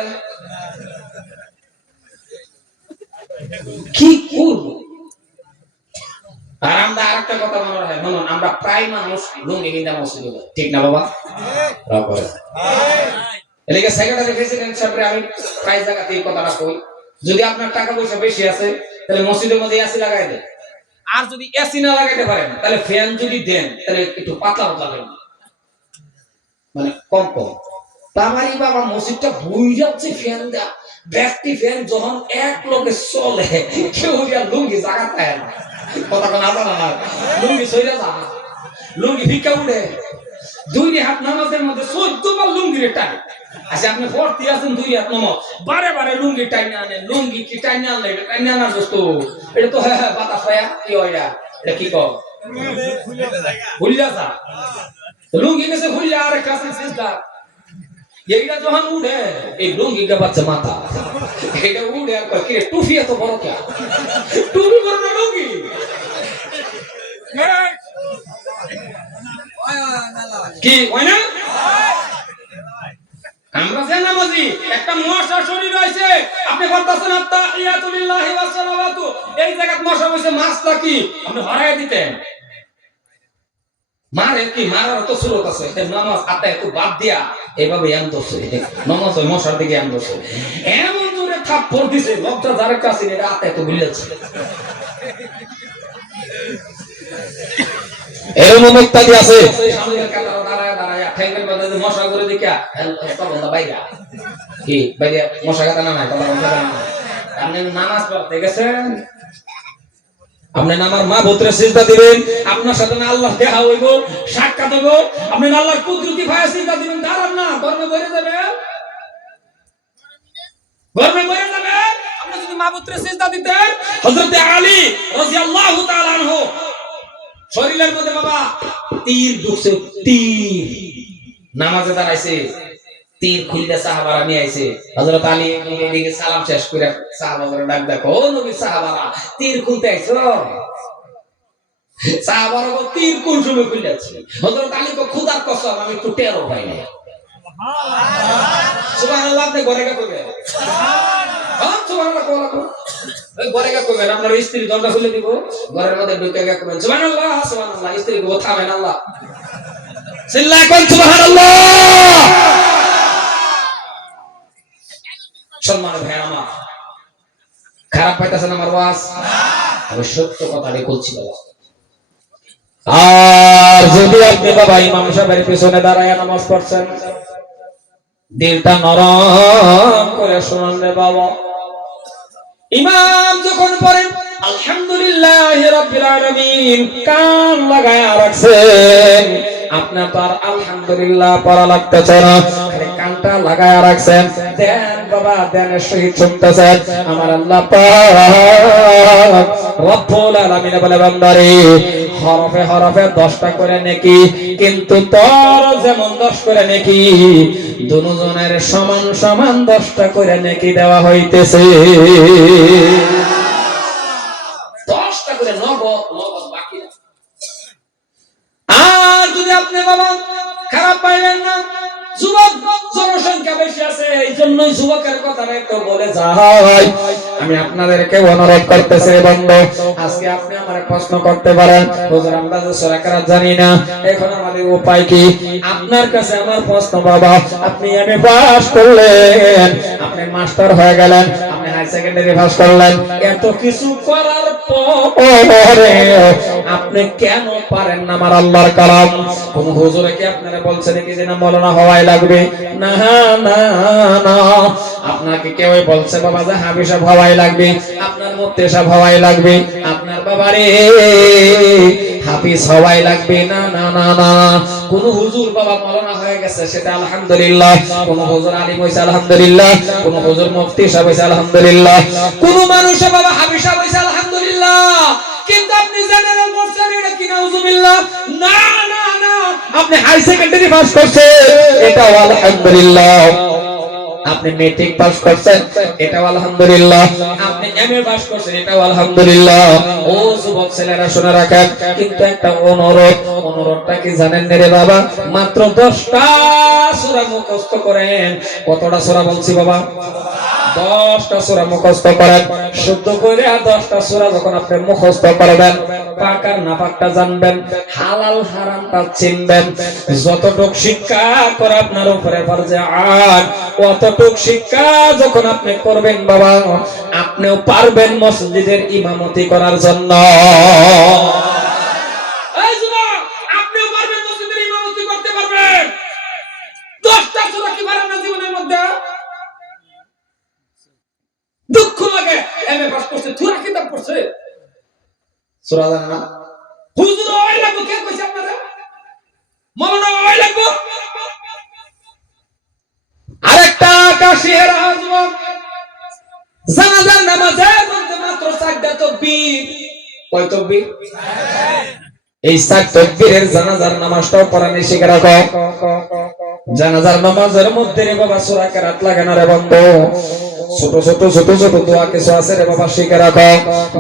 কি করবো। আর আমরা আরেকটা কথা মনে রাখি, শুনুন, আমরা প্রায় মানুষ লুঙ্গি কিনা মসজিদে যাই, ঠিক না বাবা? এদিকে সেক্রেটারি প্রেসিডেন্ট সাহেব আমি প্রায় জায়গাতে এই কথাটা কই, যদি আপনার টাকা পয়সা বেশি আছে তাহলে মসজিদের মধ্যে এসি লাগাই দেন, আর যদি এসি না লাগাইতে পারেন তাহলে ফ্যান যদি দেন তাহলে একটু পাতলা পাতলা মানে কম কম। তামারি বাবা মসজিদটা বই যাচ্ছে ফ্যান দেয়া, ব্যক্তি ফ্যান যখন এক লোকে চলে কেউ লুঙ্গি জায়গা পায় না, কথা কোন আবার না লুঙ্গি সইরা যা লুঙ্গি ভিক্ষা উঠে দুই হাত নামাজের মধ্যে 14 বার লুঙ্গি টানে। আচ্ছা আপনি ভর্তি আছেন 2 হাত নামাজ বারে বারে লুঙ্গি টাইনা আনেন, লুঙ্গি কি টাইনা আনলে এটা টাইনা আনার দোস্ত, এটা তো হ্যাঁ বাতাস পায়া কি হয় এটা কি কর ভুলিয়া যা লুঙ্গি গেছে ভুলিয়া আর একটা আছে সিজদা, এইটা যখন উঠে এই লুঙ্গি গাবাচ্ছে মাথা, এটা উঠে আর কয় কি টুপি এত বড় কে, টুপি বড় না লুঙ্গি কি হয় না। আমরা যে নামাজি একটা মশা শরীর হইছে, আপনি বলতাছেন আত্তাহিয়াতু লিল্লাহি ওয়া সালাওয়াতু, এই জায়গায় মশা হইছে মাছটা কি আপনি হরায় দিতেন, মারে কি মারার তো সুরত আছে, নামাজ আত্তা একটু বাদ দিয়া এইভাবে এম দোষে নামাজ ওই মশার দিকে এম দোষে এমন জোরে থাপ্পড় দিছে লোকটা যার কাছে এটা আত্তা একটু ভুলেছে। এরকম ইত্যাদি আছে সামনের কাতারে দাঁড়ায় দাঁড়ায় ঠ্যাঙ্গের মধ্যে মশা করে দিকা তখন বাইরা কি বাইরে মশা কাটা না নাই কথা বলতে না। আপনি নামাজ পড়তে গেছেন, আপনি আমার মা পুত্রে সিজদা দিবেন, আপনার সাথে আল্লাহ দেখা হইব, সাক্ষাৎ হইব, আপনি আল্লাহর কুদরতি ভাবে সিজদা দিবেন, দাঁড়ান না গর্বে ভরে যাবে, গর্বে ভরে যাবে। আপনি যদি মা পুত্রে সিজদা দিতেন, হযরত আলী রাদিয়াল্লাহু তাআলা আনহু শরীরের মধ্যে বাবা তীর ঢুকছে, তীর নামাজে দাঁড়াইছে, তীর খুললে সাহাবারা নিয়ে আইছে, হযরত আলী এদিকে সালাম শেষ করে সাহাবারা ডাক দেখো ও নবী সাহাবারা তীর খুলতে আইছো, সাহাবারা তীর কোন সময় খুলে আছে, হযরত আলী কো খোদার কসম আমি একটু টেরও পাই না, সুবহানাল্লাহ। আপনি ঘরে গা কইবে সুবহানাল্লাহ, সুবহানাল্লাহ কোলা ওই ঘরে গা কইবেন, আপনার স্ত্রী দরজা খুলে দিব, ঘরের মধ্যে ঢুকে গা কইবেন সুবহানাল্লাহ সুবহানাল্লাহ, স্ত্রী কো থামেন আল্লাহ চিল্লায় কোন সুবহানাল্লাহ। সম্মানিত ভাই আমার, খারাপ পাইতেছেন আমার ওয়াজ? আমি সত্য কথাটাই বলছি বাবা। আর যদি আপনি বাবা ইমাম সাহেবের পিছনে দাঁড়ায় নামাজ পড়ছেন, দিলটা নরম করে শুনুন রে বাবা, ইমাম যখন পড়েন আলহামদুলিল্লাহি রাব্বিল আলামিন কান লাগায় রাখছেন, আপনার তো আর আলহামদুলিল্লাহ পড়া লাগতেছে না, খালি কানটা লাগায় রাখছেন, দেন বাবা দেনের সহিত শুনতেছেন আমার আল্লাহ পাক রব্বুল আলামিন বলে বান্দারে হরফে হরফে 10টা করে নেকি, কিন্তু তোর যেমন 10 করে নেকি দুজনের সমান সমান 10টা করে নেকি দেওয়া হইতেছে, 10টা করে নগদ নগদ বাকি। আর যদি আপনি বাবা খারাপ পাইলেন না, যুবক জনসংখ্যা বেশি আছে এই জন্যই যুবকের কথাটা একটু বলে যাই, আমি আপনাদেরকে অনুরোধ করতেছি বন্ধু, আজকে আপনি আমারে প্রশ্ন করতে পারেন হুজুর আমরা তো সূরা কারাত জানি না, এখন আমাদের উপায় কি? আপনার কাছে আমার প্রশ্ন বাবা, আপনি এমএ পাস করলেন, আপনি মাস্টার হয়ে গেলেন, আপনি হাই সেকেন্ডারি পাস করলেন, এত কিছু করার পরে আপনি কেন পারেন না আমার আল্লাহর কালাম? কোন হুজুরে কি আপনারা বলছেন কি যে না মাওলানা হওয়াই লাগবে? না না না, আপনাকে কেউ বলছে বাবা যে হাফেজ হওয়াই লাগবে, আপনার মুফতি হওয়াই লাগবে, আপনার বাবারে হাফেজ হওয়াই লাগবে, না না না না। কোন হুজুর বাবা মাওলানা হয়ে গেছে সেটা আলহামদুলিল্লাহ, কোন হুজুর আলিম হইছে আলহামদুলিল্লাহ, কোন হুজুর মুফতি সাহেব হইছে আলহামদুলিল্লাহ, কোন মানুষ বাবা হাফেজ হইছে আলহামদুলিল্লাহ, কিন্তু আপনি জেনারেল পড়ছেন এটা কি নাউজুবিল্লাহ, না না না, আপনি হাই সেকেন্ডারি পাস করছেন এটাও আলহামদুলিল্লাহ, আপনি মেট্রিক পাস করছেন এটাও আলহামদুলিল্লাহ, আপনি এমএ পাস করছেন এটাও আলহামদুলিল্লাহ। ও যুবক ছেলেরা শুনে রাখেন, কিন্তু একটা অনুরোধটা কি জানেন রে বাবা? মাত্র 10টা সূরা মুখস্থ করেন। কতটা সূরা বলছি বাবা? 10টা সূরা মুখস্থ করেন। শুদ্ধ করে 10টা সূরা যখন আপনি মুখস্থ করবেন, পাক আর নাপাকটা জানবেন, হালাল হারামটা চিনবেন। যতটুক শিক্ষা করে আপনার উপরে ফরজে আইন, অতটুক শিক্ষা যখন আপনি করবেন বাবা, আপনিও পারবেন মসজিদের ইমামতি করার জন্য। এই যুবক, আপনিও পারবেন মসজিদের ইমামতি করতে পারবেন। 10টা সূরা কি পারেন না জীবনের মধ্যে? দুঃখ লাগে, এমএ পাস করছে, সূরা কিতাব পড়ছে, সূরা জানে না। হুজুর ওই লাগো, কে কইছে আপনারা? মাওলানা ওই লাগো। আরেকটা কাশির আজম জানাজার নামাজে বলতে মাত্র 4টা তাকবীর। কয় তাকবীর? এই 4 তাকবীরের জানাজার নামাজটাও পড়ানি শিখে রাখো। জানাজার নামাজের মধ্যে রে বাবা সূরা কেরাত লাগে না রে বন্ধু। ছোট ছোট ছোট ছোট দোয়া কিছু আছে রে বাবা, শিখে রাখো।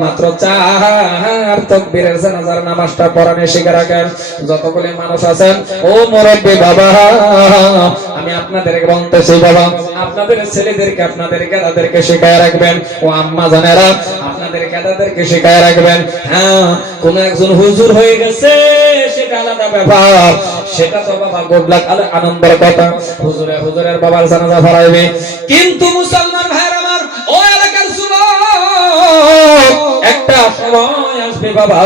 মাত্র 4 তাকবীরের জানাজার নামাজটা পড়ানি শিখে রাখেন। যতগুলি মানুষ আছেন, ও মুরব্বি বাবা, আমি আপনাদেরকে বলতেছি বাবা, আপনাদের ছেলেদেরকে, আপনাদের গাদাদেরকে শিখায় রাখবেন। ও আম্মা জানেরা, আপনাদের গাদাদেরকে শিখায় রাখবেন। হ্যাঁ, কোন একজন হুজুর হয়ে গেছে সেটা আলাদা ব্যাপার, সেটা তো বাবা গুড লাক, আনন্দের কথা। হুজুরের বাবার জানাজা পড়াইবে, কিন্তু মুসলমান ভাইরা আমার, ও এলাকার যুবক, একটা সময় আসবে বাবা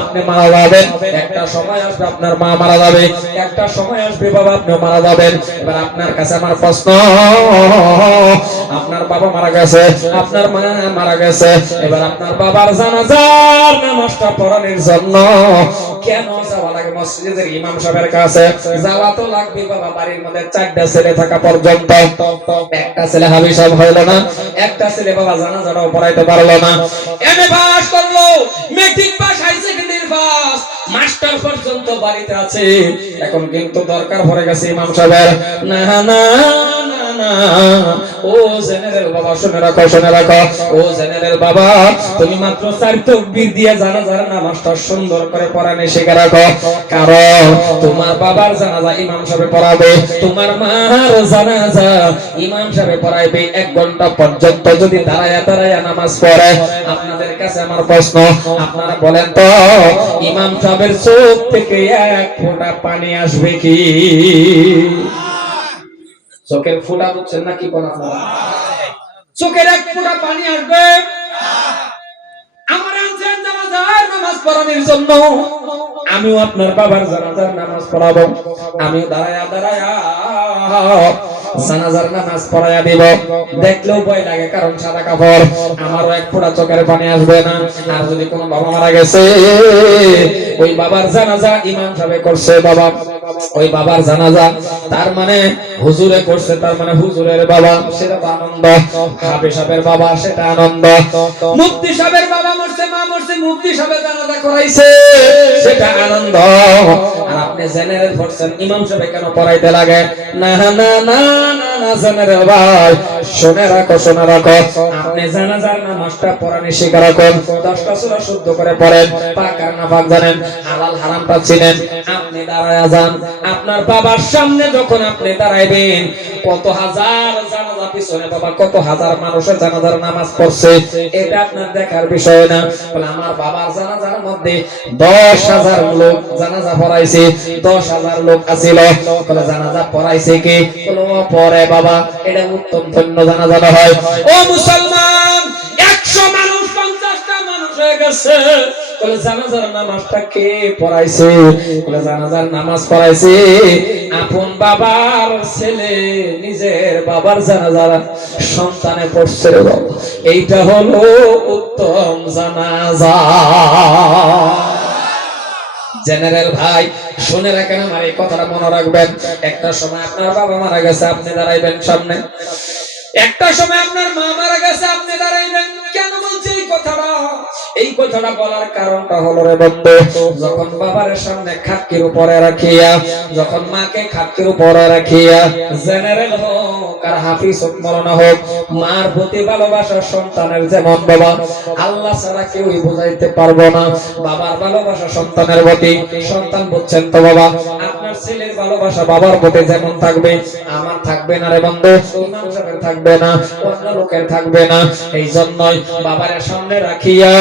আপনি মারা যাবেন, একটা সময় আসবে আপনার মা মারা যাবে, একটা সময় আসবে বাবা আপনিও মারা যাবেন। এবার আপনার কাছে আমার প্রশ্ন, আপনার বাবা মারা গেছে, আপনার মা মারা গেছে, এবার আপনার বাবার জানাজার নামাজটা পড়ানোর জন্য কেন যাওয়া লাগে মসজিদের ইমাম সাহেবের কাছে? যাওয়া তো লাগবে বাবা, বাড়ির মধ্যে 4টা ছেলে থাকা পর্যন্ত। একটা ছেলে হাবিব সাহেব হইলো না, একটা ছেলে বাবা জানাজাটাও পড়াইতে পারলো না। এমএ পাস করলো, matric pass, high secondary pass, master পর্যন্ত বাড়িতে আছে। এখন কিন্তু দরকার পড়ে গেছে ইমাম সাহেবের। না না না না, ও জেনারেল বাবা শুনে রাখো, শুনে রাখো। ও জেনারেল বাবা, তুমি মাত্র 4 তাকবীর দিয়ে জানাজার নামাজটা সুন্দর করে পড়ানো শিখে রাখো। কারণ তোমার বাবার জানাজা ইমাম সাহেব পড়াবে, তোমার মার জানাজা ইমাম সাহেব পড়াইবে। 1 ঘন্টা পর্যন্ত যদি দাঁড়ায়া দাঁড়ায়া নামাজ পড়ে, আপনাদের কাছে আমার প্রশ্ন, আপনারা বলেন তো, ইমাম সাহেবের চোখ থেকে 1 ফোঁটা পানি আসবে কি? চোখের ফোঁটা বুঝছেন না কি কোন আপনারা? চোখের 1 ফোঁটা পানি আসবে? আমার আনছেন জানাজার নামাজ পড়ানোর জন্য, আমিও আপনার বাবার জানাজার নামাজ পড়াবো, আমিও দাঁড়ায়া দাঁড়ায়া জানাজার নামাজ পড়ায়া দিব। দেখলেও ভয় লাগে, কারণ সাদা কাপড়, আমারও 1 ফোঁটা চোখের পানি আসবে না। আর যদি কোনো বাবা মারা গেছে, ওই বাবার জানাজা ইমাম সাহেব করছে বাবা, ওই বাবার জানাজা তার মানে হুজুরে করছে, তার মানে হুজুরের বাবা, সেটা তো আনন্দ। হাফেজ সাহেবের বাবা, সেটা আনন্দ। মুফতি সাহেবের বাবা মরছে, মা মরছে, মুফতি সাহেবের জানাজা করাইছে, সেটা আনন্দ। আর আপনি জেনারেল পড়ছেন, ইমাম সাহেব কেন পড়াইতে লাগে? না না না না না, জেনারেল ভাই শুনে রাখো, শুনে রাখো। আপনি জানাজার নামাজটা পড়ানি শিখে রাখুন। 10টা সূরা শুদ্ধ করে পড়েন, পাক আর নাপাক জানেন, হালাল হারামটা চিনেন। আপনি দাঁড়ায়া যান, আপনার বাবার সামনে যখন আপনি দাঁড়াইবেন, কত হাজার জানাজা পিছনে বাবা, কত হাজার মানুষের জানাজার নামাজ পড়ছে, এটা আপনার দেখার বিষয় না। বলে আমার বাবার জানাজার মধ্যে 10,000 লোক জানাজা পড়াইছে, 10,000 লোক আছিল, বলে জানাজা পড়াইছে কি? বলে পরে বাবা, এটা উত্তম ধন্য জানাজা হয়। ও মুসলমান, 100 মানুষ 50টা মানুষ হয়ে গেছে, বলে জানাজার নামাজটা কে পড়াইছে? বলে জানাজার নামাজ পড়াইছে আপন বাবার ছেলে, নিজের বাবার জানাজা সন্তানে পড়ছে। এইটা হলো উত্তম জানাজা। জেনারেল ভাই শুনে রাখেন, আমার এই কথাটা মনে রাখবেন। একটা সময় আপনার বাবা মারা গেছে, আপনি দাঁড়াইবেন সামনে। একটা সময় আপনার মা মারা গেছে, আপনি দাঁড়াইবেন। কেন বলছি এই কথাটা? এই কথাটা বলার কারণটা হলো রে বন্ধু, যখন বাবার সামনে খাটকির উপরে রাখিয়া, যখন মাকে খাটকির উপরে রাখিয়া, জেনারেল হোক আর হাফিজ হোক, মরনা হোক, মার প্রতি ভালোবাসা সন্তানের যেমন বাবা, আল্লাহ ছাড়া কেউই বোঝাইতে পারবো না। বাবার ভালোবাসা সন্তানের প্রতি, সন্তান বুঝছেন তো বাবা? আপনার বাবার ছেলের ভালোবাসা বাবার প্রতি যেমন থাকবে আমার থাকবে না রে বন্ধু, ইমাম সাহেবের থাকবে না, অন্য লোকের থাকবে না। এই জন্যই বাবারের সামনে রাখিয়া,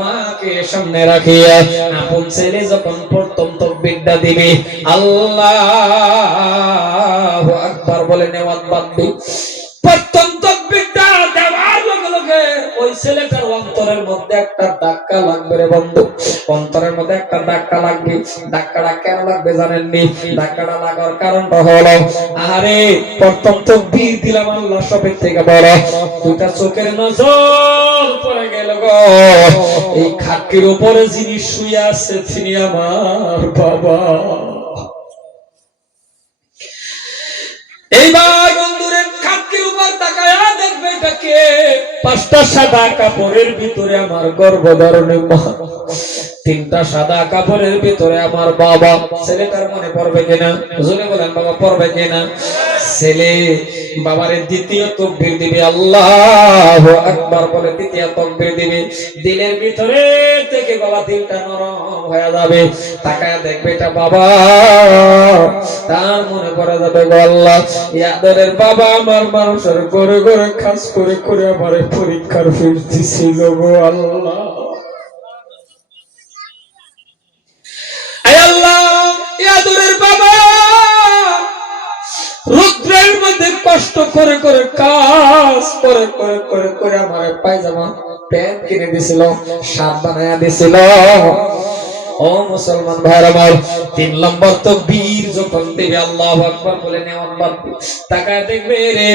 মাকে সামনে রাখিয়া আপন ছেলে যখন প্রথম তাকবীরটা দিবে আল্লাহু আকবার বলে নেওয়াজ বাঁধবে, প্রথম তাকবীরটা দেওয়ার লগে লগে ওই ছেলেটার অন্তরের মধ্যে একটা ধাক্কা লাগবে রে বন্ধু, অন্তরের মধ্যে একটা ধাক্কা লাগবে। ধাক্কাটা কেন লাগবে জানেননি? ধাক্কাটা লাগার কারণটা হলো, আরে প্রথম তাকবীর দিলাম আল্লাহ সবের থেকে বড়, দুটা চোখের নজর পড়ে গেল গো এই খাটের উপরে যিনি শুয়ে আছে তিনি আমার বাবা। এইবার বন্ধুরে খাটের উপর তাকায়া দেখবে এটাকে, পাঁচটা সাদা কাপড়ের ভিতরে আমার গর্ভধারণী মা, তিনটা সাদা কাপড়ের ভিতরে আমার বাবা। ছেলেটার মনে পড়বে কিনা? জোরে বলেন বাবা, পড়বে কিনা? ছেলে বাবারে দ্বিতীয় তাকবীর দিবে, আল্লাহু আকবার বলে দ্বিতীয় তাকবীর দিবে, দিলের ভিতরে থেকে বাবা দিলটা নরম হয়ে যাবে। তাকায়া দেখবে এটা বাবা, তার মনে পড়ে যাবে গো আল্লাহ ইয়াদের বাবা আমার মানুষের ঘরে ঘরে কাজ করে করে আমার পরীক্ষার ফিস দিছিল গো আল্লাহ। ইয়াদের বাবা রুদ্রের মধ্যে কষ্ট করে করে কাজ করে করে করে করে আমার পায়জামা প্যান্ট কিনে দিছিল, শার্ট বানায়া দিছিল। ও মুসলমান ভাইরা আমার, 3 নম্বর তাকবীর যখন দিবে আল্লাহু আকবার বলে নেওয়াজ বাঁধবে, তাকায় দেখবে রে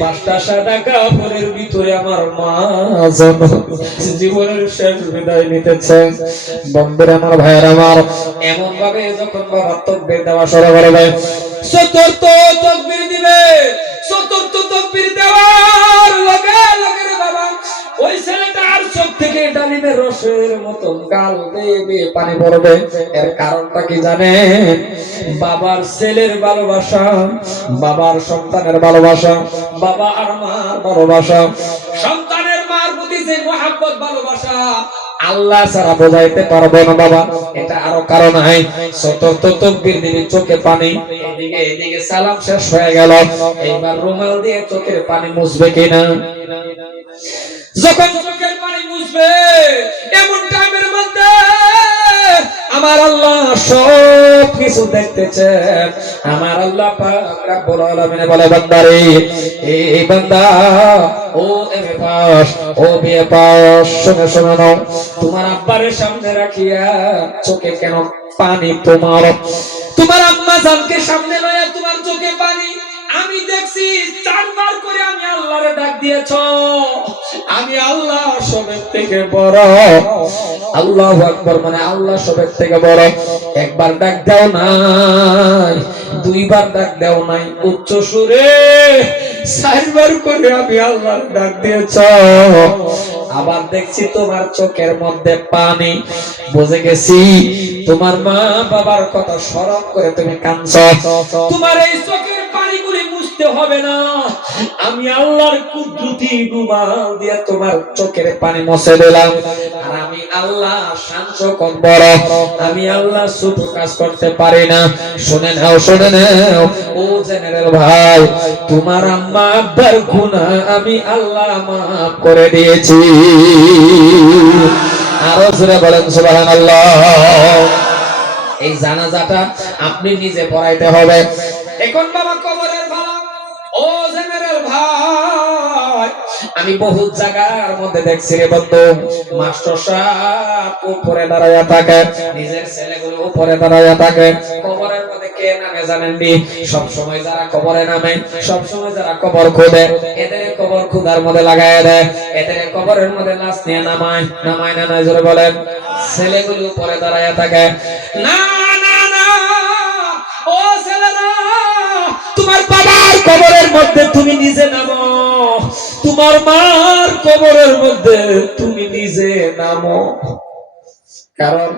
পাঁচটা সাদা কাপড়ের ভিতরে আমার মা জীবনের শেষ বিদায় নিতেছে। বন্ধুরা আমার ভাইরা আমার, এমন ভাবে যখন বাবা তাকবীর দেওয়া শুরু করবে, চতুর্থ তাকবীর দিবে, চতুর্থ তাকবীর দেওয়ার লগে লগে রে বাবা ওই ছেলেটার চোখ থেকে ডালিমের রসের মতো গাল বেয়ে পানি পড়বে। এর কারণটা কি জানেন? বাবার ছেলের ভালোবাসা, বাবার সন্তানের ভালোবাসা, বাবা আর মার ভালোবাসা, সন্তানের মার প্রতি যে মহব্বত ভালোবাসা আল্লাহ ছাড়া বোঝাইতে পারবো না বাবা। এটা আরো কারণ নাই। চতুর্থ তাকবীর দিবি, চোখে পানি, এদিকে এদিকে সালাম শেষ হয়ে গেল, এইবার রুমাল দিয়ে চোখের পানি মুছবে কিনা? যখন চোখের পানি মুছবে এমন টাইমের মধ্যে আমার আল্লাহ সব কিছু দেখতেছেন। আমার আল্লাহ পাক রব্বুল আলামিন বলে, বান্দারে এই বান্দা, ও এমএ পাস, ও বিএ পাস, শুনে শুনে নাও, তোমার আব্বারে সামনে রাখিয়া চোখে কেন পানি? তোমার আম্মা জানকে সামনে লয়া তোমার চোখে পানি। আমি দেখছি 4 বার করে আমি আল্লাহরে ডাক দিয়েছ, আমি আল্লাহ সবের থেকে বড়। আল্লাহু আকবার মানে আল্লাহ সবের থেকে বড়। একবার ডাক দাও নাই, 2 বার ডাক দাও নাই, উচ্চ সুরে 4 বার করে আমি আল্লাহর ডাক দিয়েছ। আবার দেখছি তোমার চোখের মধ্যে পানি, বুঝে গেছি তোমার মা বাবার কথা স্মরণ করে তুমি কাঁদছো। তোমার এই চোখের পানিগুলি মুছতে হবে না, আমি আল্লাহর কুদরতি রুমাল দিয়ে তোমার চোখের পানি মুছে দিলাম। আর আমি আল্লাহ শান্ত কম্বর, আমি আল্লাহ ছোট কাজ করতে পারি না। শুনে নাও, শুনে নাও ও জেনারেল ভাই, তোমার আম্মা আব্বার গুনাহ আমি আল্লাহ মাফ করে দিয়েছি। আরো জোরে বলেন সুবহানাল্লাহ। এই জানাজাটা আপনি নিজে পড়াইতে হবে। এখন বাবা কবরের ভাড়া, ও জেনারেল ভাই, আমি বহুত জায়গার মধ্যে দেখছি রে বন্ধু, মাস্টার সাহেব উপরে দাঁড়ায়া থাকে, নিজের ছেলেগুলো উপরে দাঁড়ায়া থাকে। কবরের মধ্যে কে নামে জানেননি? সব সময় যারা কবরে নামে, সব সময় যারা কবর খোঁড়ে, এদের কবর খোদার মধ্যে লাগায় দেয়, এদের কবরের মধ্যে লাশ নিয়ে নামায়, নামায় না নয় জোরে বলেন। ছেলেগুলো উপরে দাঁড়ায়া থাকে। না না না, ও ছেলেরা, তোমার বাবার কবরের মধ্যে তুমি নিজে নামো, তোমার মার কবরের মধ্যে তুমি নিজে নামো। কারণ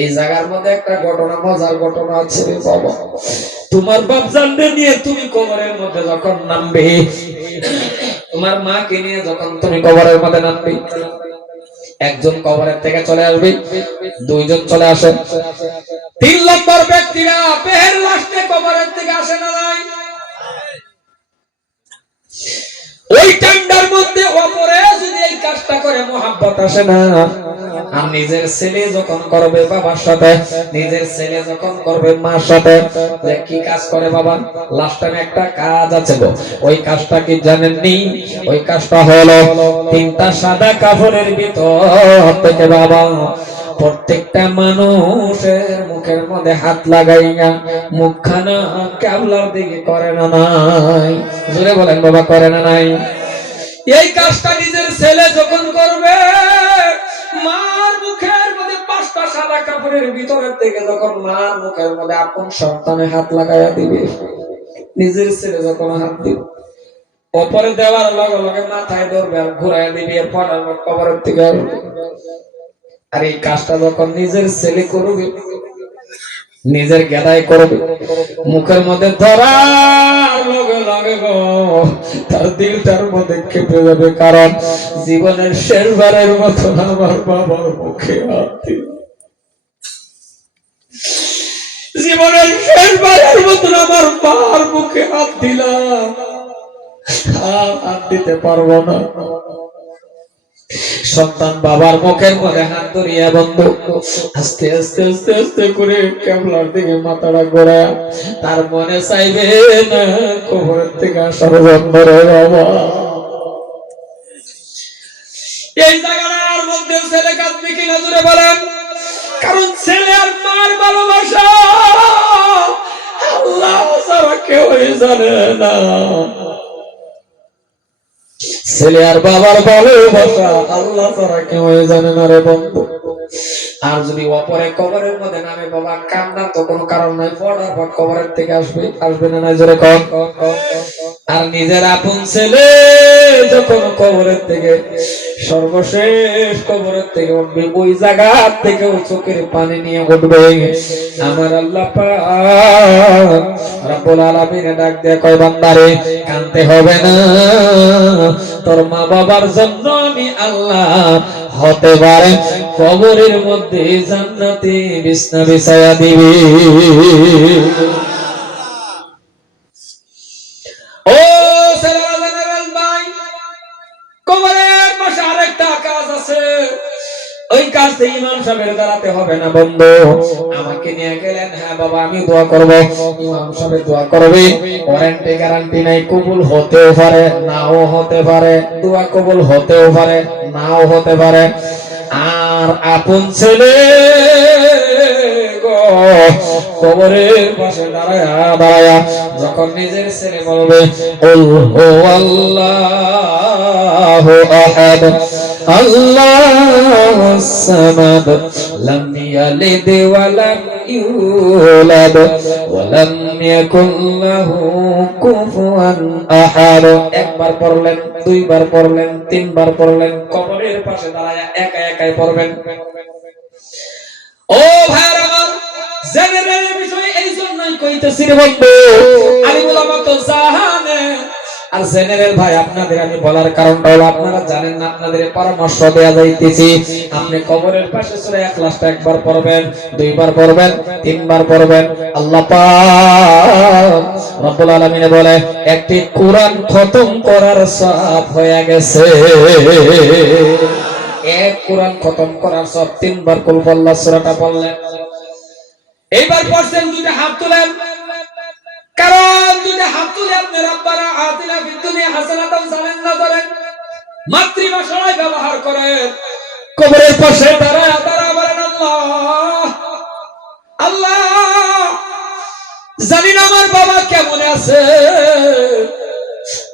এই জায়গার মধ্যে একটা ঘটনা, মজার ঘটনা আছে রে বাবা। তোমার বাপ জানবে নিয়ে তুমি কবরের মধ্যে যখন নামবে, তোমার মাকে নিয়ে যখন তুমি কবরের মধ্যে নামবে, একজন কবরের থেকে চলে আসবে, দুইজন চলে আসে, 3 নম্বর ব্যক্তিরা বেহের লাস্টে কবরের থেকে আসে না নাই? ওই টান্ডার মধ্যে অপরে যদি এই কাজটা করে মহাব্বত আসে না। আর নিজের ছেলে যখন করবে বাবার সাথে, নিজের ছেলে যখন করবে মার সাথে, যে কি কাজ করে বাবা, লাস্ট টাইম একটা কাজ আছে গো, ওই কাজটা কি জানেননি? ওই কাজটা হলো 3টা সাদা কাপড়ের ভিতর থেকে বাবা প্রত্যেকটা মানুষের মুখের মধ্যে হাত লাগাইয়া মুখখানা কেবলার দিকে করে না নাই? জোরে বলেন বাবা, করে না নাই? এই কাজটা নিজের ছেলে যখন করবে, মার মুখের মধ্যে 5টা সাদা কাপড়ের ভিতরের থেকে যখন মার মুখের মধ্যে আপন সন্তানে হাত লাগাইয়া দিবে, নিজের ছেলে যখন হাত দিবে, ওপরে দেওয়ার লগে লগে মাথায় ধরবে আর ঘুরাইয়া দিবে, এরপর আমার কবরের থেকে আসবে। আর এই কাজটা যখন নিজের ছেলে করবে, নিজের গেদাই করবে, মুখের মধ্যে ধরার লগে লগে গো তার দিলটার মধ্যে কেঁপে যাবে, কারণ জীবনের শেষবারের মতো আমার বাবার মুখে হাত দিল, জীবনের শেষবারের মতো আমার মার মুখে হাত দিলাম, আর হাত দিতে পারবো না। সন্তান বাবার মুখের মধ্যে হাত ধরিয়া বন্ধু আস্তে আস্তে আস্তে আস্তে করে কেবলার দিকে মাথাটা ঘোরা, তার মনে চাইবে না কবরের থেকে আসার বন্ধরে বাবা। এই জায়গার মধ্যে ছেলে কাঁদবে কিনা জুড়ে বলেন? কারণ ছেলে আর মার ভালোবাসা আল্লাহ ছাড়া কেউ জানে না। ছেলে আর বাবার ভালোবাসা আল্লাহ ছাড়া কেউ জানে না রে বন্ধু। আর যদি অপরে কবরের মধ্যে নামে বাবা, কান্নার তো কোনো কারণ নাই, পড়ার পর কবরের থেকে আসবে, আসবে না নাই জোরে কন? আর নিজের আপন ছেলে যখন কবরের থেকে সর্বশেষ কবরের থেকে উঠবে, ওই জায়গা থেকে চোখের পানি নিয়ে উঠবে। আমার আল্লাহ পাক রব্বুল আলামিন ডাক দিয়ে কয়, বান্দারে কাঁদতে হবে না, তোর মা বাবার জন্য আমি আল্লাহ হতে পারে কবরের মধ্যে জান্নাতে বিছনা বিছায়া দিবি। ও ছেলেরা ভাই, কবরের পাশে আরেকটা কাজ আছে, ওই কাজে ইমাম সাহেবের দাঁড়াতে হবে না বন্ধু। আমাকে নিয়ে গেলেন, হ্যাঁ বাবা আমি দোয়া করব, ইমাম সাহেব দোয়া করবে, ওয়ারেন্টি গ্যারান্টি নাই, কবুল হতেও পারে নাও হতে পারে, দোয়া কবুল হতেও পারে নাও হতে পারে। আর আপন ছেলে কবরের পাশে দাঁড়ায়া দাঁড়ায়া যখন নিজের ছেলে বলবে কুল হুয়াল্লাহু আহাদ আল্লাহুস সামাদ লাম ইয়ালিদ ওয়া লাম ইউলাদ ওয়া লাম ইয়াকুল লাহু কুফুয়ান আহাদ, একবার পড়লেন, দুইবার পড়লেন, তিনবার পড়লেন, কবরের পাশে দাঁড়ায়া একা একাই পড়বেন। ও ভাইরা আমার, জেনারেল বিষয় এই জন্যই কইতেছি রে বন্ধু, আলিম ওলামা তো জানে। আর জেনারেল ভাই আপনাদের আমি বলার কারণটা হলো আপনারা জানেন না, আপনাদের পরামর্শ দেয়া যাইতেছি। আপনি কবরের পাশে সূরা ইখলাসটা একবার পড়বেন, দুইবার পড়বেন, তিনবার পড়বেন। আল্লাহ পাক রব্বুল আলামিন বলে একটি কোরআন খতম করার সওয়াব হয়ে গেছে। এক কোরআন খতম করার সব 3বার কুল আল্লাহ সূরাটা পড়লেন। এইবার পড়ছেন, দুইটা হাত তুলেন, কারণ দুইটা হাত তুলে আপনি রব্বানা আতিনা ফিদ দুনিয়া হাসানাতাও জানেন না ধরেন, মাতৃভাষায় ব্যবহার করেন। কবরের পাশে দাঁড়ায় বলেন আল্লাহ আল্লাহ, জানি না আমার বাবা কেমন আছে,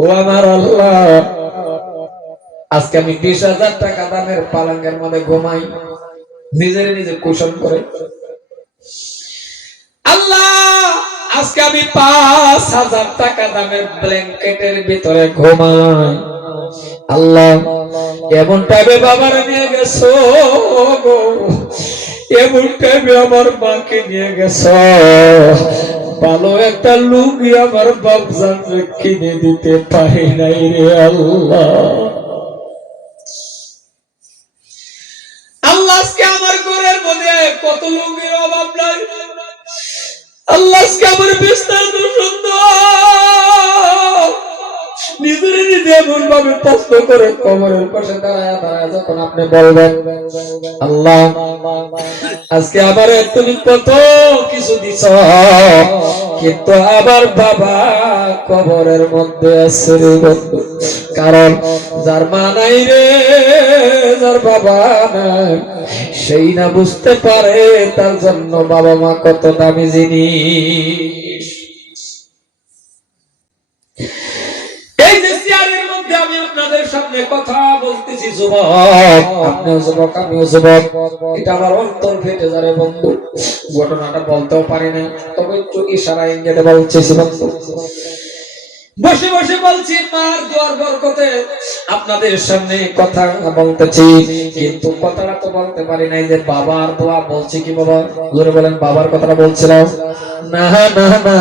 ও আমার আল্লাহ আজকে আমি 20,000 টাকা দামের পালঙ্কের মধ্যে ঘুমাই, নিজের নিজে কুশন করে। আল্লাহ আজকে আমি 5,000 টাকা দামের ব্ল্যাঙ্কেটের ভিতরে ঘুমাই। আল্লাহ এমন টাইমে বাবার নিয়ে গেছো গো, এমন টাইমে আমার মাকে নিয়ে গেছো, ভালো একটা লুঙ্গি আমার বাপ জানলে কিনে দিতে পারি নাই রে আল্লাহ। কত লোকের অভাব নাই। আল্লাহ আজকে আমার বিস্তারিত সুন্দর নিজের নিজে এমন ভাবে প্রশ্ন করে কবরের পাশে দাঁড়ায় দাঁড়ায় যখন আপনি বলবেন আল্লাহ আজকে আবার তুমি কত কিছু দিছ, কিন্তু আবার বাবা কবরের মধ্যে আছে রে বন্ধু। কারণ যার মা নাই রে, যার বাবা নাই, সেই না বুঝতে পারে তার জন্য বাবা মা কত দামি জিনিস। এই যে চেয়ারের মধ্যে আমি আপনাদের সামনে কথা বলতেছি, যুবক আপনিও যুবক আমিও যুবক, এটা আমার অন্তর ফেটে যারে বন্ধু। ঘটনাটা বলতেও পারি না, তবে একটু ইশারা ইঙ্গিতে বলছি বন্ধু। বসে বসে বলছি মার দোয়ার বরকতে আপনাদের সামনে কথা বলতেছি, কিন্তু কথাটা তো বলতে পারি নাই যে বাবার দোয়া বলছি কি বাবা জোরে বলেন। বাবার কথাটা বলছিলাম না না না,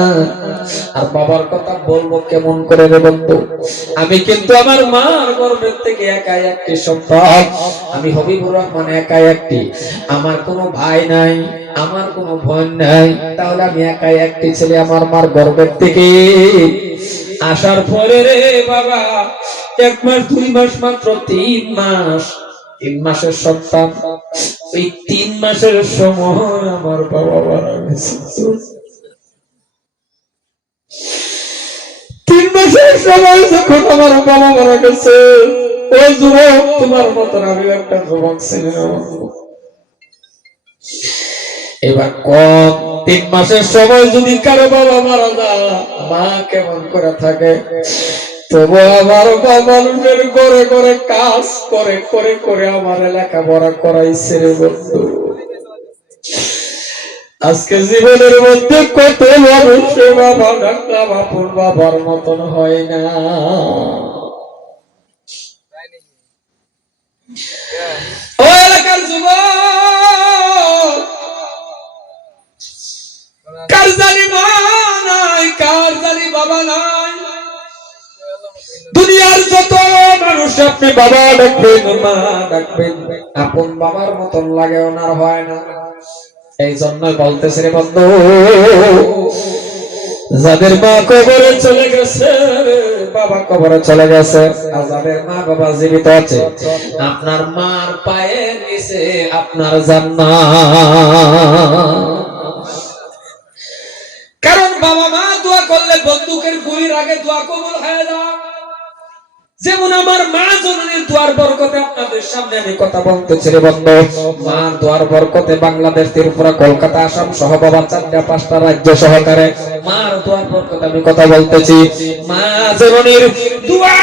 আর বাবার কথা বলবো কেমন করে রে বন্ধু? আমি কিন্তু আমার মার গর্ভের থেকে একাই একটি সন্তান, আমি হবিবুর রহমান একাই একটি, আমার কোনো ভাই নাই, আমার কোনো বোন নাই, তাহলে আমি একাই একটি ছেলে আমার মার গর্ভের থেকে আসার পরে রে বাবা 1 মাস 2 মাস মাত্র 3 মাস, 3 মাসের সন্তান। এই 3 মাসের সময় আমার বাবা মারা গেছে। 3 মাসের সময় যখন আমার বাবা মারা গেছে, ওই যুবক তোমার মতন আমি একটা যুবক ছিলাম। এবার কম 3 মাসের সময় যদি কারো বাবা মারা যায়, মা কেমন করে থাকে? তবু আমার বাবা মানুষের করে করে কাজ করে করে করে আমার লেখাপড়া করাইছে রে বন্ধু। আজকে জীবনের মধ্যে কত মানুষের বাবা ডাকলাম আপন বাবার মতন হয় না। ও এলাকার যুবক, কার জানি মা নাই, কার জানি বাবা নাই। দুনিয়ার যত মানুষ আপনি বাবা ডাকবেন মা ডাকবেন, আপন বাবার মতন লাগে ওনার হয় না। এই জন্যই বলতেছে রে বন্ধু, যাদের মা কবরে চলে গেছে, বাবা কবরে চলে গেছে, আর যাদের মা বাবা জীবিত আছে, আপনার মার পায়ের নিচে আপনার জান্নাত। কারণ বাবা মা দোয়া করলে বন্দুকের গুলির আগে দোয়া কবুল হয়ে যায়। যেমন আমার মা জননীর দোয়ার বরকতে আপনাদের সামনে আমি কথা বলতেছি রে বন্ধু। মার দোয়ার বরকতে বাংলাদেশ, ত্রিপুরা, কলকাতা, আসাম সহ বাবা 4টা 5টা রাজ্য সহকারে মার দোয়ার বরকতে আমি কথা বলতেছি। মা জননীর দোয়া